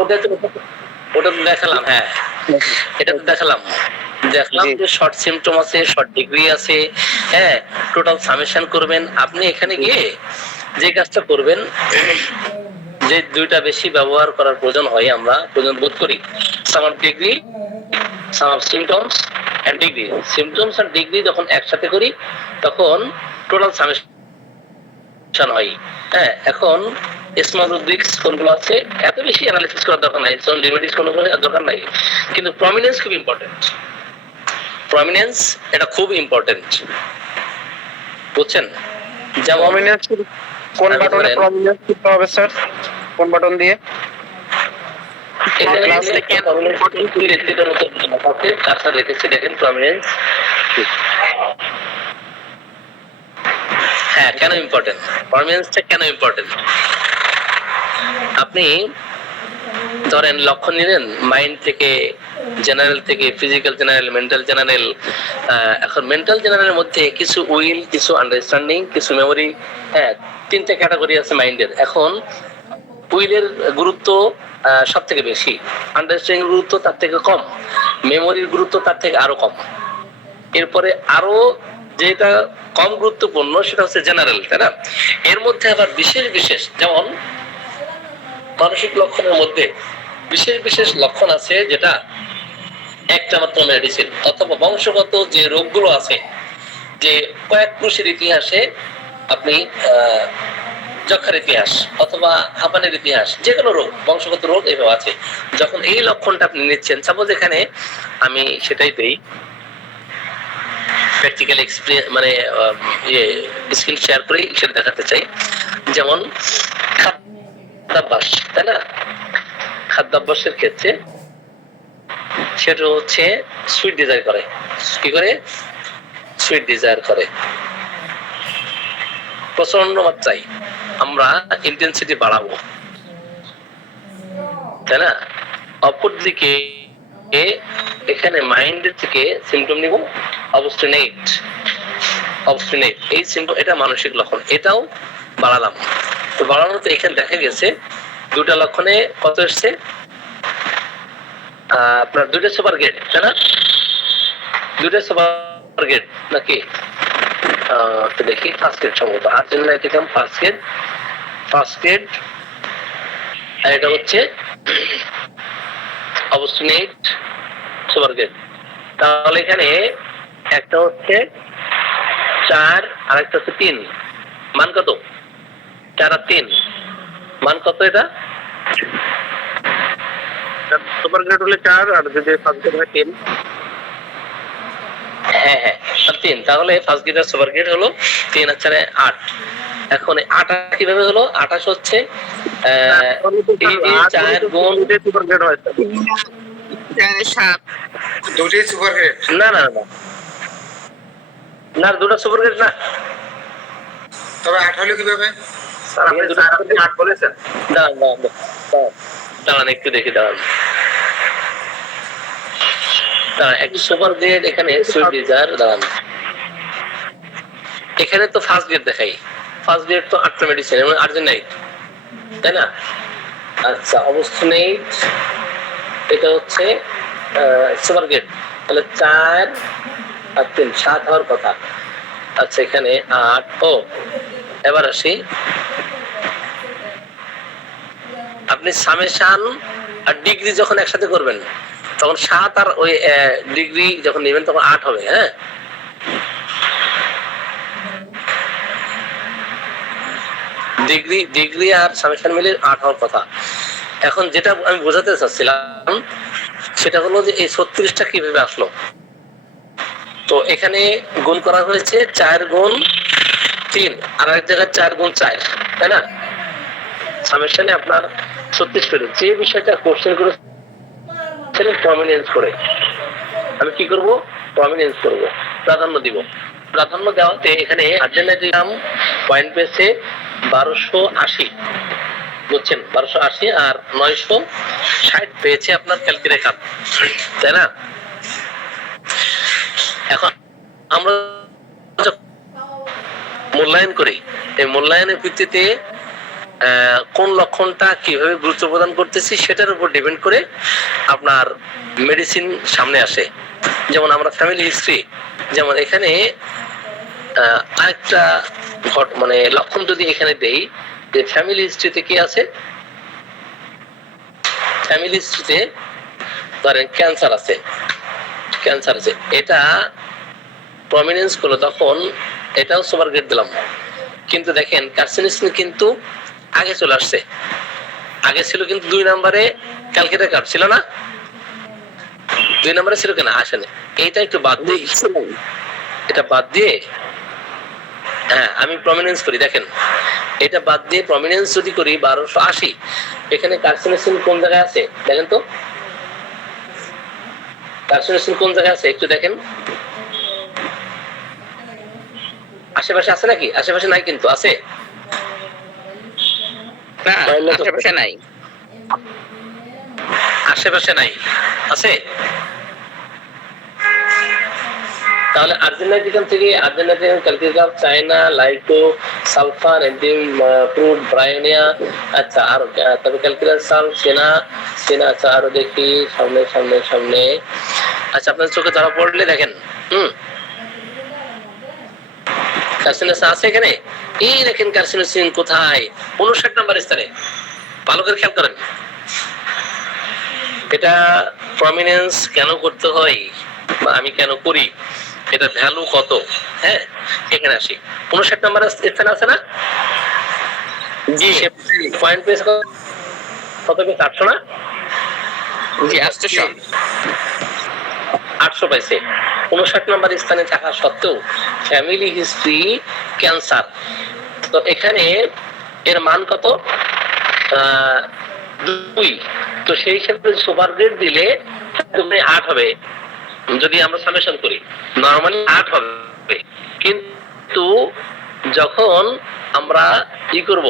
ওটা তো দেখালাম, হ্যাঁ এটা তো দেখালাম জি। যে শর্ট সিমটম আছে, শর্ট ডিগ্রি আছে, হ্যাঁ টোটাল সামেশন করবেন। আপনি এখানে গিয়ে যে কাজটা করবেন, যে দুইটা বেশি ব্যবহার করার প্রয়োজন হয়, আমরা প্রয়োজন বোধ করি, sum of degree, sum of symptoms and degree. Symptoms আর ডিগ্রি যখন একসাথে করি তখন টোটাল সামেশন হয়। হ্যাঁ, এখন স্মল রুব্রিক্স কোনগুলো আছে এত বেশি অ্যানালিসিস করার দরকার নাই, স্মল লিমিটিস কোনগুলো দরকার নাই, কিন্তু প্রমিনেন্স খুব ইম্পর্টেন্ট। প্রমিনেন্স এটা খুব ইম্পর্টেন্ট, বুঝছেন? যেমন প্রমিনেন্স কোন আমি বাটনে ধরেন- প্রমিনেন্স করতে হবে স্যার? কোন বাটন দিয়ে? এখানে Class যে কেন ইম্পর্টেন্ট তুই রেসিপিটার মতো আছে তার সাথে রেখেছি, দেখেন প্রমিনেন্স। হ্যাঁ, কেন ইম্পর্টেন্ট, প্রমিনেন্সটা কেন ইম্পর্টেন্ট? আপনি ধরেন লক্ষণ নিলেন মাইন্ড থেকে, জেনারেল থেকে, ফিজিক্যাল জেনারেল, মেন্টাল জেনারেল। এখন মেন্টাল জেনারেলের মধ্যে কিছু উইল, কিছু আন্ডারস্ট্যান্ডিং, কিছু মেমোরি, হ্যাঁ তিনটে ক্যাটাগরি আছে মাইন্ডের। এখন উইলের গুরুত্ব সব থেকে বেশি, আন্ডারস্ট্যান্ডিং গুরুত্ব তার থেকে কম, মেমোরির গুরুত্ব তার থেকে আরো কম। এরপরে আরো যেটা কম গুরুত্বপূর্ণ সেটা হচ্ছে জেনারেল, তাই না? এর মধ্যে আবার বিশেষ বিশেষ, যেমন মানসিক লক্ষণের মধ্যে বিশেষ বিশেষ লক্ষণ আছে যেটা একটা মাত্র মেডিসিন, অথবা বংশগত যে রোগগুলো আছে, যে কয়েক পুরুষের ইতিহাসে আপনি যক্ষার ইতিহাস অথবা হাঁপানির ইতিহাস, যে কোনো রোগ, বংশগত রোগ এভাবে আছে। যখন এই লক্ষণটা আপনি নিচ্ছেন, সাপোজ এখানে আমি সেটাই দেই, প্র্যাকটিক্যাল এক্সপিরিয়েন্স মানে স্কিল শেয়ার করে সেটা দেখাতে চাই। যেমন খাদ্যাভ্যাস, তাই না? খাদ্যাভ্যাসের ক্ষেত্রে সেটা হচ্ছে সুইট ডিজায়ার করে। কি করে? সুইট ডিজায়ার করে প্রচন্ড মাত্রায়। আমরা ইন্টেন্সিটি বাড়াবো, তাই না? অপরদিকে এখানে মাইন্ডের থেকে সিমটম নিব অবস্টিনেট। এই সিমটম, এটা মানসিক লক্ষণ, এটাও বাড়ালাম। তো বাড়ানোতে এখানে দেখা গেছে দুটা লক্ষণে কত এসছে, আপনার দুইটা সুপার গেট, তাই না? দুইটা সুপার গেট নাকি? তো দেখি ফার্স্ট গেট সম্ভবত আর্জেন্টিনাম ফার্স্ট গেট, আর এটা হচ্ছে অবস্টিনেট সুপার গেট। তাহলে এখানে একটা হচ্ছে 4 আর একটা হচ্ছে 3, মান কত? 4 আর 3 মান কত? এটা সুপার গ্রেড হলে 4 আর যদি ফার্স্ট গ্রেড হয় 3। হ্যাঁ হ্যাঁ, আর 3। তাহলে ফার্স্ট গ্রেড আর সুপার গ্রেড হলো 3 আর 4 8। এখন 8 কিভাবে হলো? 28 হচ্ছে 4 গুণ সুপার গ্রেড হয় স্যার। দুটোই সুপার গ্রেড। না না না না, দুটো সুপার গ্রেড না। তবে 8 হলো কিভাবে? স্যার আপনি 8 বলেছেন। দাঁড়ান একটু দেখি, দাঁড়ান। একটা সুপার গ্রেড এখানে সুইট ডিজায়ার, দাঁড়ান। এখানে তো ফার্স্ট গ্রেড দেখাই, ফার্স্ট গ্রেড তো 8টা মেডিসিন এবং আর্জেনাইট, তাই না? আচ্ছা, অবস্টিনেট এটা হচ্ছে সুপার গ্রেড, তাহলে 4 আর 3 7 হওয়ার কথা। আচ্ছা, এখানে 8। ও এবার আসি, আপনি সামেশন আর ডিগ্রি যখন একসাথে করবেন তখন 7 আর ওই ডিগ্রি যখন নেবেন তখন 8 হবে। হ্যাঁ, ডিগ্রি আর সামেশন মিলে 8 হওয়ার কথা। এখন যেটা আমি বোঝাতে চাচ্ছিলাম সেটা হলো যে এই 36টা কিভাবে আসলো। তো এখানে গুণ করা হয়েছে 4 গুণ 3, আর এক জায়গায় 4 গুণ 4, তাই না? সামেশনে আপনার 36 পেল। যে বিষয়টা কোশ্চেন করে প্রমিনেন্স করে, আমি কি করব? প্রমিনেন্স করব, প্রাধান্য দিব। প্রাধান্য দেওয়াতে এখানে আর্জেন্টিনাম পয়েন্ট পেয়েছে 1280, বুঝছেন? 1280 আর 960 পেয়েছে আপনার ক্যালকুলেটর, তাই না? এখন আমরা মূল্যায়ন করি, এই মূল্যায়নের ভিত্তিতে কোন লক্ষণটা কিভাবে গুরুত্ব প্রদান করতেছি সেটার উপর ডিপেন্ড করে আপনার মেডিসিন সামনে আসে। যেমন আমরা ফ্যামিলি হিস্ট্রি, যেমন এখানে আরেকটা মানে লক্ষণ যদি এখানে দেই যে ফ্যামিলি হিস্ট্রিতে কি আছে, ফ্যামিলি হিস্ট্রিতে ধরেন ক্যান্সার আছে, ক্যান্সার আছে, এটা প্রমিনেন্স করলো, তখন এটাও সুপার গ্রেড দিলাম। কিন্তু দেখেন কার্সিনোসিন কিন্তু আগে চলে আসছে, আগে ছিল কিন্তু 2 নম্বরে ক্যালকুলেটর কার্ড ছিল না, 2 নম্বরে ছিল কেন আসেনি, এইটা একটু বাদ দিই, এটা বাদ দিয়ে হ্যাঁ আমি প্রমিনেন্স করি, দেখেন এটা বাদ দিয়ে প্রমিনেন্স যদি করি 1280, এখানে কার্সিনোসিন কোন জায়গায় আছে দেখেন তো, কার্সিনোসিন কোন জায়গায় আছে একটু দেখেন, আশেপাশে আছে নাকি? আশেপাশে নাই, কিন্তু আছে আশেপাশে নাই, আশেপাশে নাই, আছে। তাহলে আর্জেন্টিনা থেকে আর্জেন্টিনা, ক্যালকুলাস, চায়না, লাইটো, সালফার, এন্ডিম, প্রুড, ব্রায়োনিয়া, আচ্ছা আর তবে ক্যালকুলাস, সাল, সেনা, সেনা, আচ্ছা আরো দেখি সামনে সামনে সামনে, আচ্ছা আপনার চোখে ধরা পড়লে দেখেন কার্সিনোসিন আছে এখানে, এই দেখেন কার্সিনোসিন কোথায়, 59 নম্বর স্থানে, ভালো করে খেয়াল করেন। এটা প্রমিনেন্স কেন করতে হয় বা আমি কেন করি, এটা ভ্যালু কত, হ্যাঁ এখানে আসি, 59 নম্বর স্থানে আছে না, জি পয়েন্ট পেয়েছে কত পেয়েছে, 800 না, জি 800 800 পাইছে, 59 নম্বর স্থানে থাকা সত্ত্বেও ফ্যামিলি হিস্ট্রি ক্যান্সার, তো এখানে এর মান কত, 2, তো সেই ক্ষেত্রে সুপার গ্রেড দিলে 8 হবে, যদি আমরা সামেশন করি নরমালি 8 হবে, কিন্তু যখন আমরা কি করব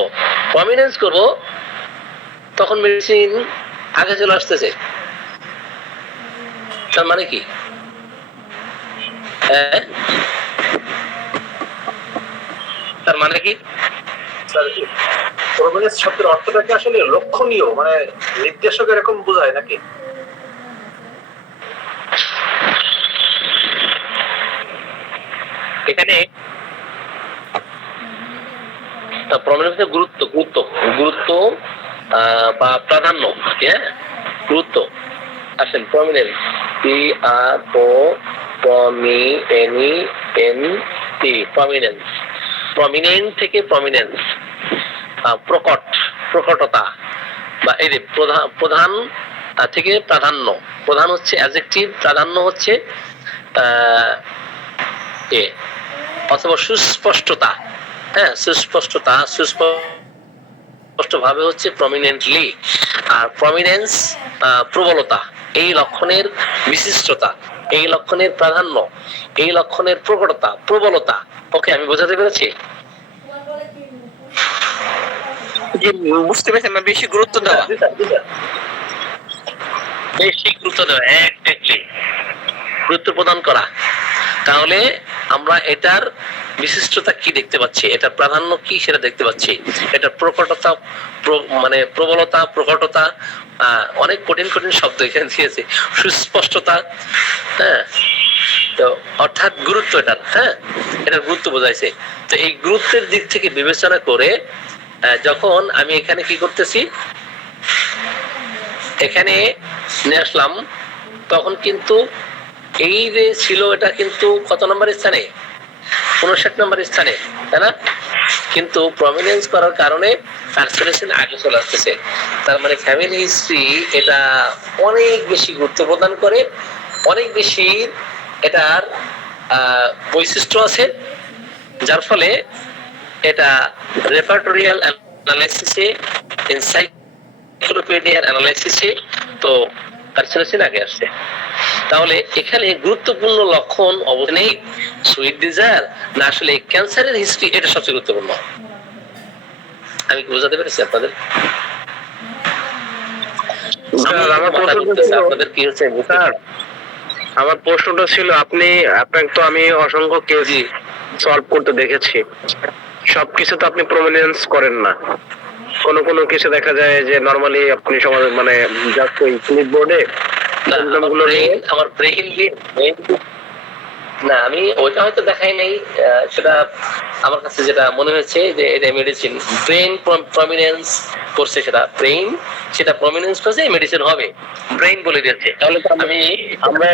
প্রমিনেন্স করব তখন মেডিসিন আগে চলে আসতেছে, তার মানে কি তার মানে কি প্রমিনেন্স শব্দের অর্থটা কি আসলে লক্ষণীয়, মানে নির্দেশক এরকম বোঝায় নাকি? এখানে প্রমিনেন্সের গুরুত্ব গুরুত্ব গুরুত্ব বা প্রাধান্য, হ্যাঁ গুরুত্ব আসেন, প্রমিনেন্স PRO প্রমিনেন্স, প্রমিনেন্ট থেকে প্রমিনেন্স, প্রকট, প্রকটতা, বা এই যে প্রধান থেকে প্রাধান্য, প্রধান হচ্ছে অ্যাডজেক্টিভ, প্রাধান্য হচ্ছে অথবা সুস্পষ্টতা, হ্যাঁ সুস্পষ্টতা, সুস্পষ্ট ভাবে হচ্ছে প্রমিনেন্টলি, আর প্রমিনেন্স প্রবলতা, এই লক্ষণের বিশিষ্টতা, এই লক্ষণের প্রাধান্য, এই লক্ষণের প্রকটতা, প্রবলতা। ওকে আমি বোঝাতে পেরেছি? জি বুঝতে পেরেছি, আমরা বেশি গুরুত্ব দেওয়া, বেশি গুরুত্ব দেওয়া, এক্স্যাক্টলি গুরুত্ব প্রদান করা। তাহলে আমরা এটার বিশিষ্টতা কি দেখতে পাচ্ছি, এটা প্রাধান্য কি সেটা দেখতে পাচ্ছি, এটা প্রকটতা, মানে প্রবলতা, প্রকটতা, অনেক কঠিন কঠিন শব্দ এখানে দিয়েছে, সুস্পষ্টতা, হ্যাঁ তো অর্থাৎ গুরুত্ব এটার, হ্যাঁ এটার গুরুত্ব বোঝাইছে। তো এই গুরুত্বের দিক থেকে বিবেচনা করে যখন আমি এখানে কি করতেছি, এখানে নিয়ে আসলাম, তখন কিন্তু এই যে ছিল এটা কিন্তু কত নম্বর স্থানে, 59 নম্বর স্থানে, তাই না? কিন্তু প্রমিনেন্স করার কারণে কার্সিনোসিন আগে চলে আসতেছে, তার মানে ফ্যামিলি হিস্ট্রি এটা অনেক বেশি গুরুত্ব প্রদান করে, অনেক বেশি এটার বৈশিষ্ট্য আছে, যার ফলে এটা রেপার্টোরিয়াল অ্যানালাইসিসে, এনসাইক্লোপিডিয়ার অ্যানালাইসিসে তো কার্সিনোসিন আগে আসছে। তাহলে এখানে গুরুত্বপূর্ণ লক্ষণ অবশ্যই সুইট ডিজায়ার না আসলে ক্যান্সারের হিস্ট্রি, এটা সবচেয়ে গুরুত্বপূর্ণ। আমি কি বোঝাতে পেরেছি আপনাদের? আপনাদের কি হচ্ছে? আমার প্রশ্নটা ছিল, আপনাকে তো আমি অসংখ্য কেস সলভ করতে দেখেছি, সবকিছু তো আপনি প্রমিনেন্স করেন না, কোনো কোনো কেসে দেখা যায় যে নরমালি আপনি সমাজ মানে জাস্ট ওই ক্লিপ বোর্ডে না, আমার ব্রেইন না, আমি ওইটা হয়তো দেখাই নাই। সেটা আমার কাছে যেটা মনে হয়েছে যে এটা মেডিসিন ব্রেন প্রমিনেন্স করছে, সেটা ব্রেইন সেটা প্রমিনেন্স করছে, মেডিসিন হবে, ব্রেইন বলে দিচ্ছে। তাহলে তো আমি আমরা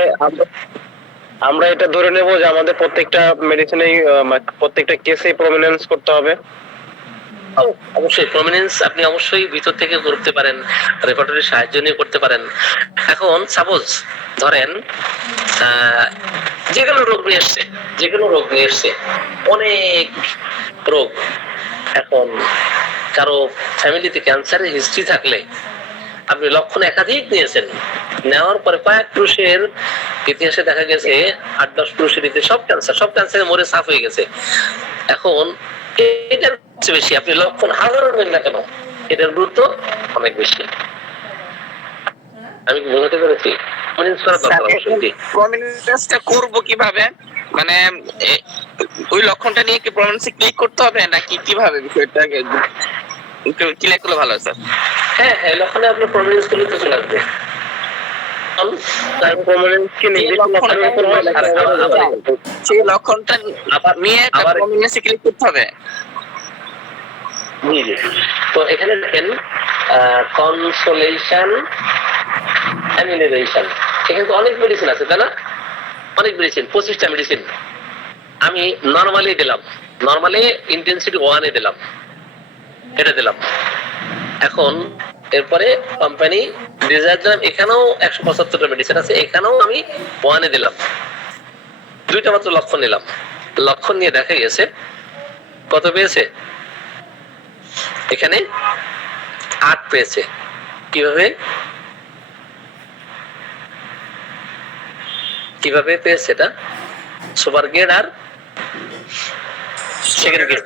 আমরা এটা ধরে নেব যে আমাদের প্রত্যেকটা মেডিসিনেই প্রত্যেকটা কেসেই প্রমিনেন্স করতে হবে। অবশ্যই প্রমিনেন্স আপনি অবশ্যই ভিতর থেকে করতে পারেন, রেপার্টরির সাহায্য নিয়ে করতে পারেন। এখন সাপোজ ধরেন যে কোনো রোগ নিয়ে এসছে, অনেক রোগ। এখন কারো ফ্যামিলিতে ক্যান্সারের হিস্ট্রি থাকলে আপনি লক্ষণ একাধিক নিয়েছেন, নেওয়ার পরে কয়েক পুরুষের ইতিহাসে দেখা গেছে 8-10 পুরুষের ইতিহাসে সব ক্যান্সারে মরে সাফ হয়ে গেছে। এখন এটার বেশি আপনি লক্ষণ হাজারো নেন না কেন, এটার গুরুত্ব অনেক বেশি। আমি বুঝতে পেরেছি। প্রমিনেন্সটা করব কিভাবে, মানে ওই লক্ষণটা নিয়ে কি প্রমিনেন্সে ক্লিক করতে হবে নাকি কিভাবে বিষয়টা ক্লিক করলে ভালো হয় স্যার? হ্যাঁ, লক্ষণে আপনার প্রমিনেন্স করলে তো চলে আসবে। সেই লক্ষণটা নিয়ে প্রমিনেন্সে ক্লিক করতে হবে। জি। তো এখানে দেখেন কনসোলেশন, অ্যামিলিয়েশন, এখানে তো অনেক মেডিসিন আছে, তাই না? অনেক মেডিসিন, 25টা মেডিসিন আমি নরমালি দিলাম, নরমালি ইন্টেন্সিটি 1 এ দিলাম, এটা দিলাম। এখন এরপরে কোম্পানি ডিজায়ার দিলাম, এখানেও 175টা মেডিসিন আছে, এখানেও আমি 1 এ দিলাম, 2টা মাত্র লক্ষণ নিলাম। লক্ষণ নিয়ে দেখা গেছে কত পেয়েছে, এখানে 8 পেয়েছে। কিভাবে পেয়েছে? এটা সুপার গ্রেড আর সেকেন্ড গ্রেড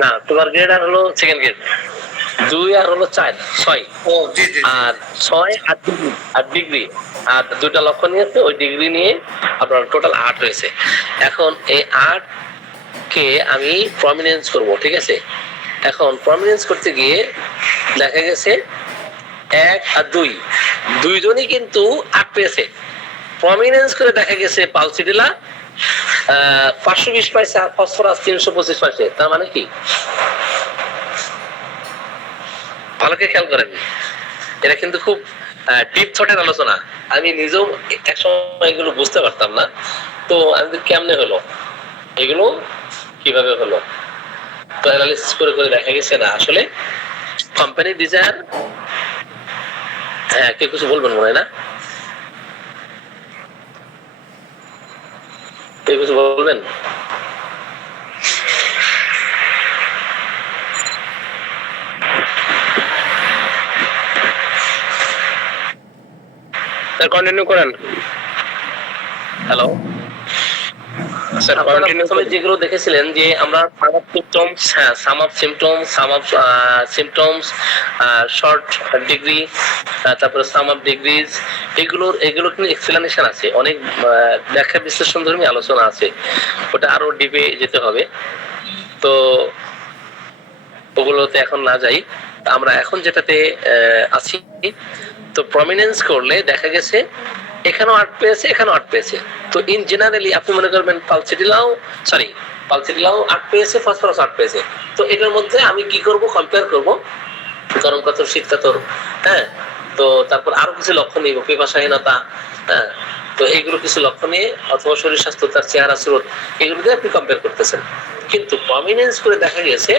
না, সুপার গ্রেড আর হলো সেকেন্ড গ্রেড, 2 আর হলো 4, 6 ও জি জি আর 6 আর ডিগ্রি, আর 2টা লক্ষণ নিয়েছে, ওই ডিগ্রি নিয়ে আপনার টোটাল 8 হয়েছে। এখন এই 8 কে আমি প্রমিনেন্স করব, ঠিক আছে? এখন প্রমিনেন্স করতে গিয়ে দেখা গেছে 1 আর 2 দুইজনই কিন্তু 8 পেয়েছে। প্রমিনেন্স করে দেখা গেছে পালসিডিলা 520 পাইছে আর ফসফরাস 325 পাইছে। তার মানে কি? ভালো করে খেয়াল করেন, এটা কিন্তু খুব ডিপ থটের আলোচনা। আমি নিজেও একসময় এগুলো বুঝতে পারতাম না, তো আমি কেমনে হলো, এগুলো কিভাবে হলো, তো অ্যানালিসিস করে দেখা গেছে না আসলে কোম্পানি ডিজায়ার। হ্যাঁ, কেউ কিছু বলবেন মনে হয় না? কেউ কিছু বলবেন? কন্টিনিউ করেন। হ্যালো স্যার, প্রথমে যেগুলো দেখেছিলেন যে আমরা সাম অফ সিমটমস, শর্ট ডিগ্রি, তারপরে সাম অফ ডিগ্রিজ, এগুলো কিন্তু এক্সপ্লেনেশন আছে, অনেক ব্যাখ্যা বিশ্লেষণ ধর্মী আলোচনা আছে, ওটা আরো ডিপে যেতে হবে। তো ওগুলোতে এখন না যাই, আমরা এখন যেটাতে আছি, তো প্রমিনেন্স করলে দেখা গেছে এখানেও 8 পেয়েছে, এখানেও 8 পেয়েছে। তো ইন জেনারেলি আপনি মনে করবেন পালসিডিলাও 8 পেয়েছে, ফসফরাস 8 পেয়েছে। তো এটার মধ্যে আমি কি করব, কম্পেয়ার করব গরম কাতর, শীত কাতর, হ্যাঁ, তো তারপর আরো কিছু লক্ষণ নিব, পিপাসাহীনতা, হ্যাঁ, তো এইগুলো কিছু লক্ষণ নিয়ে অথবা শরীর স্বাস্থ্য, তার চেহারা স্রোত, এগুলো দিয়ে আপনি কম্পেয়ার করতেছেন। কিন্তু প্রমিনেন্স করে দেখা গেছে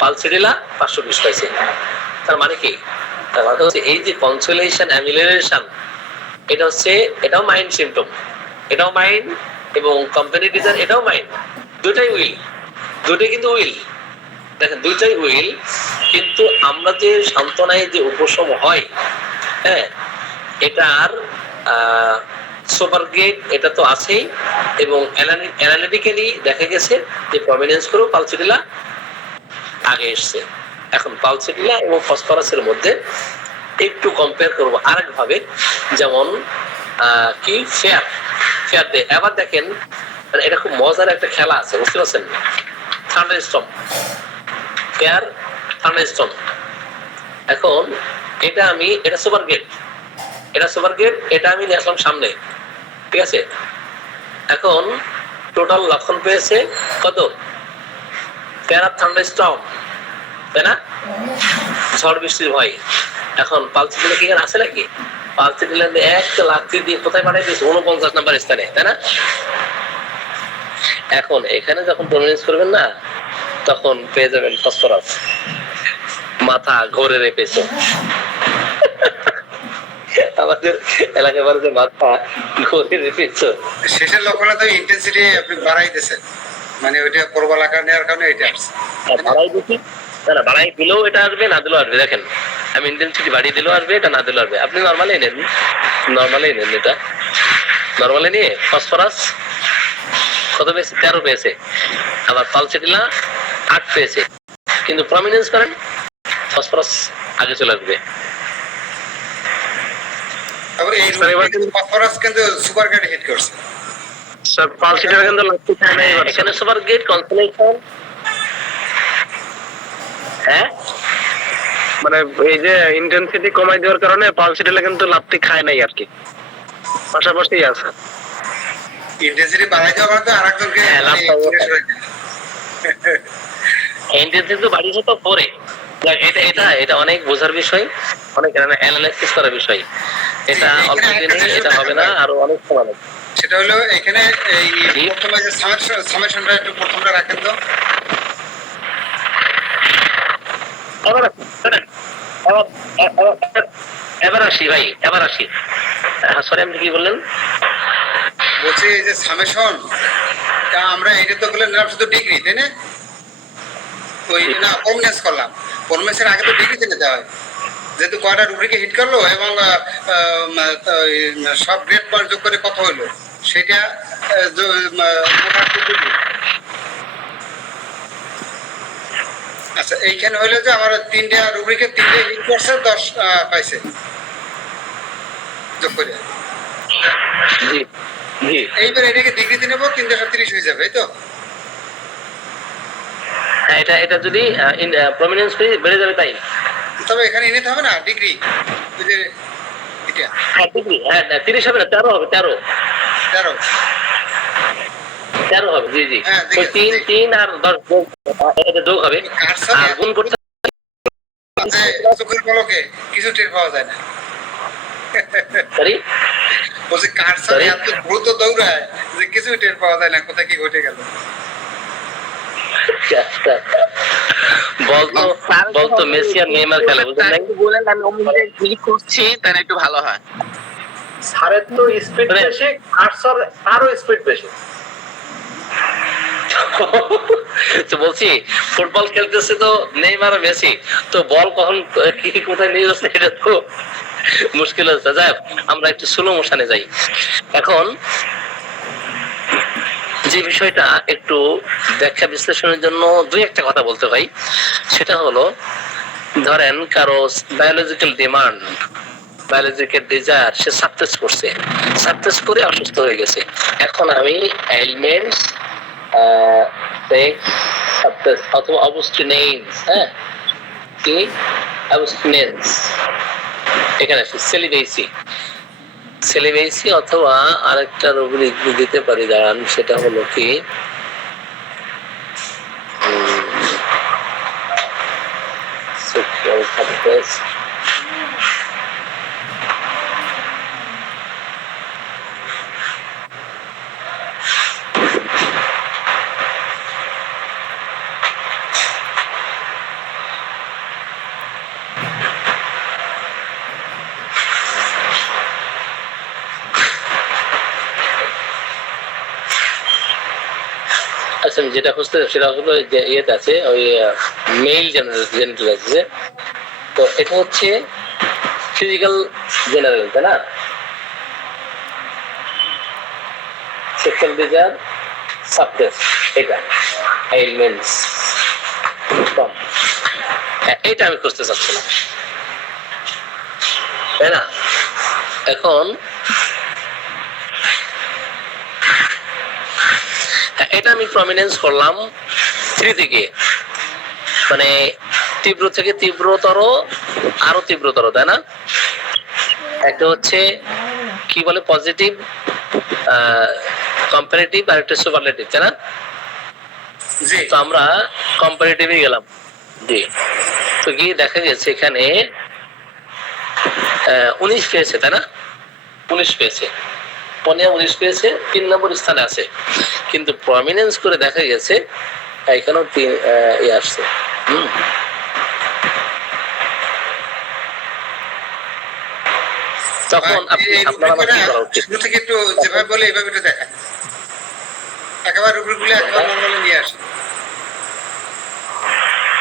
পালসিডিলা 520 পাইছে। তার মানে কি? তার মানে হচ্ছে এই যে কনসোলেশন, অ্যামিলিয়েশন, এটাও মাইন্ড সিমটম, এটাও মাইন্ড, এবং কোম্পানি ডিজাইন এটাও মাইন্ড, দুটাই কিন্তু উইল। দেখেন, দুইটাই উইল, কিন্তু আমরা যে সান্ত্বনায় যে উপশম হয়, হ্যাঁ, এটার সুপার গ্রেড এটা তো আছেই, এবং অ্যানালিটিক্যালি দেখা গেছে যে প্রমিনেন্স করেও পালসিডিলা আগে এসছে। এখন পালসিডিলা এবং ফসফরাসের মধ্যে একটু কম্পেয়ার করবো আরেক ভাবে, যেমন কি ফেয়ার ডে। এবার দেখেন, এটা খুব মজার একটা খেলা আছে, বুঝতে পারছেন? Air thunderstorm. এখন এটা সুপার গেট, এটা আমি নিয়ে আসলাম সামনে, ঠিক আছে। এখন টোটাল লক্ষণ পেয়েছে কত? পেয়ার থান্ডারস্টর্ম, তাই না? ঝড় বৃষ্টির ভয়। এখন পালসিটিলা কি এখানে আছে নাকি? পালসিটিলা একটা লাঠি দিয়ে কোথায় পাঠিয়ে দিয়েছে? 49 নাম্বার স্থানে, তাই না? এখন এখানে যখন প্রমিনেন্স করবেন না, তখন পেয়ে যাবেন ফসফরাস, মাথা ঘরে রেখেছে। আমাদের এলাকায় বলে যে মাথা ঘরে রেখেছে। শেষের লক্ষণে তো ইন্টেন্সিটি আপনি বাড়াই দিয়েছেন, মানে ওইটা প্রবল আকার নেওয়ার কারণে এটা আসছে। বাড়াই দিচ্ছি না, বাড়াই দিলেও এটা আসবে, না দিলেও আসবে। দেখেন আমি ইন্টেন্সিটি বাড়িয়ে দিলেও আসবে, এটা না দিলেও আসবে। আপনি নর্মালি নেন, এটা নর্মালি নিয়ে ফসফরাস কত পেয়েছে? 13 পেয়েছে। আবার পালসিটিলা 8 পেয়েছে, কিন্তু প্রমিনেন্স করেন ফসফরাস আগে চলে আসবে। তারপরে এই ফসফরাস কিন্তু সুপার গেট হিট করছে। স্যার পালসিটিলা কিন্তু লাথি খায় না এবার। এখানে সুপার গেট কনসোলেশন, হ্যাঁ মানে এই যে ইন্টেন্সিটি কমাই দেওয়ার কারণে পালসিটিলা কিন্তু লাথি খায় নাই আর কি, পাশাপাশি আছে। ইন্টেন্সিটি বাড়াই দেওয়া মানে তো আরেকজনকে হ্যাঁ, লাভ পাবো। ইন্টেন্সিটি তো বাড়িয়েছে তো পরে। এটা অনেক বোঝার বিষয়, অনেক অ্যানালাইসিস করার বিষয়। এটা অল্প দিনে এটা হবে না, আরো অনেক সময় লাগবে। সেটা হলো এখানে এই প্রথমে যে সামেশনটা একটু প্রথমটা রাখেন তো। এবার আসি ভাই, সরি আপনি কি বললেন? বলছি এই যে সামেশন আমরা এটা তো বলে নিলাম শুধু ডিগ্রি, তাই না? ওই না প্রমিনেন্স করলাম, প্রমিনেন্সের আগে তো ডিগ্রিতে নিতে হয়, যেহেতু কয়টা রুব্রিকে হিট করলো এবং সব গ্রেড পয়েন্ট যোগ করে কত হলো সেটা আচ্ছা এইখানে হইলো যে আমার 3টা রুব্রিকে 3টে হিট করছে, 10 পাইছে যোগ করে। জি জি, এইবার এটাকে ডিগ্রিতে নেবো, 330 হয়ে যাবে, এই তো? হ্যাঁ, এটা যদি প্রমিনেন্স বেড়ে যাবে তাই। তবে এখানে নিতে হবে না ডিগ্রি, এটা হ্যাঁ ডিগ্রি, হ্যাঁ 30 হবে না, 13 হবে, 13 হবে। জি জি, হ্যাঁ, ওই 3 আর 10 এটা যোগ হবে, আর গুণ করতে চোখের পলকে কিছু টের পাওয়া যায় না। সরি বলছি কারসার এত দ্রুত দৌড়ায় যে কিছু টের পাওয়া যায় না কোথায় কি ঘটে গেল। বলতো মেসি আর নেইমার খেলে, বুঝলেন না? বলেন আমি অমুকে ক্লিক করছি, তাহলে একটু ভালো হয়। স্যারের তো স্পিড বেশি, কারসার আরো স্পিড বেশি। তো বলছি ফুটবল খেলতেছে তো নেইমার আর মেসি, তো বল কখন কি কোথায় নিয়ে যাচ্ছে এটা তো মুশকিল হচ্ছে। যাই হোক, আমরা একটু স্লো মোশনে যাই। এখন যে বিষয়টা একটু ব্যাখ্যা বিশ্লেষণের জন্য দুই একটা কথা বলতে হয়, সেটা হলো ধরেন কারো বায়োলজিক্যাল ডিমান্ড, বায়োলজিক্যাল ডিজায়ার সে সাকসেস করে অসুস্থ হয়ে গেছে। এখন আমি এলিমেন্টস সেক্স সাকসেস অথবা অবস্টিনেন্স, হ্যাঁ কি অবস্টিনেন্স, এখানে আছে সেলিবেসি অথবা আরেকটা রুব্রিক দিতে পারি দাঁড়ান, সেটা হলো কি সেক্সুয়াল সাকসেস। আচ্ছা, যেটা খুঁজতে সেটা হলো যে ইয়েতে আছে, ওই মেইল জেনারেল আছে, তো এটা হচ্ছে ফিজিক্যাল জেনারেল, তাই না? সেক্সুয়াল ডিজায়ার সাকসেস, এটা এলিমেন্টস, এটা আমি খুঁজতে চাচ্ছিলাম, তাই না? এখন এটা আমি প্রমিনেন্স করলাম 3 থেকে, মানে তীব্র থেকে তীব্রতর, আরো তীব্রতর, তাই না? একটা হচ্ছে কি বলে পজিটিভ, কম্পারেটিভ, আর একটা সুপারলেটিভ, তাই না? জি তো আমরা কম্পারেটিভে গেলাম। জি, তো গিয়ে দেখা গেছে এখানে 19 পেয়েছে, তাই না? 19 পেয়েছে, 19 পেয়েছে, 3 নম্বর স্থানে আছে। কিন্তু প্রমিনেন্স করে দেখা গেছে এখানেও আসছে। তখন আপনি আপনারা কি করা উচিত? শুরু থেকে একটু যেভাবে বলে এইভাবে একটু দেখেন, একেবারে রুব্রিক গুলো একেবারে নর্মালি নিয়ে আসেন।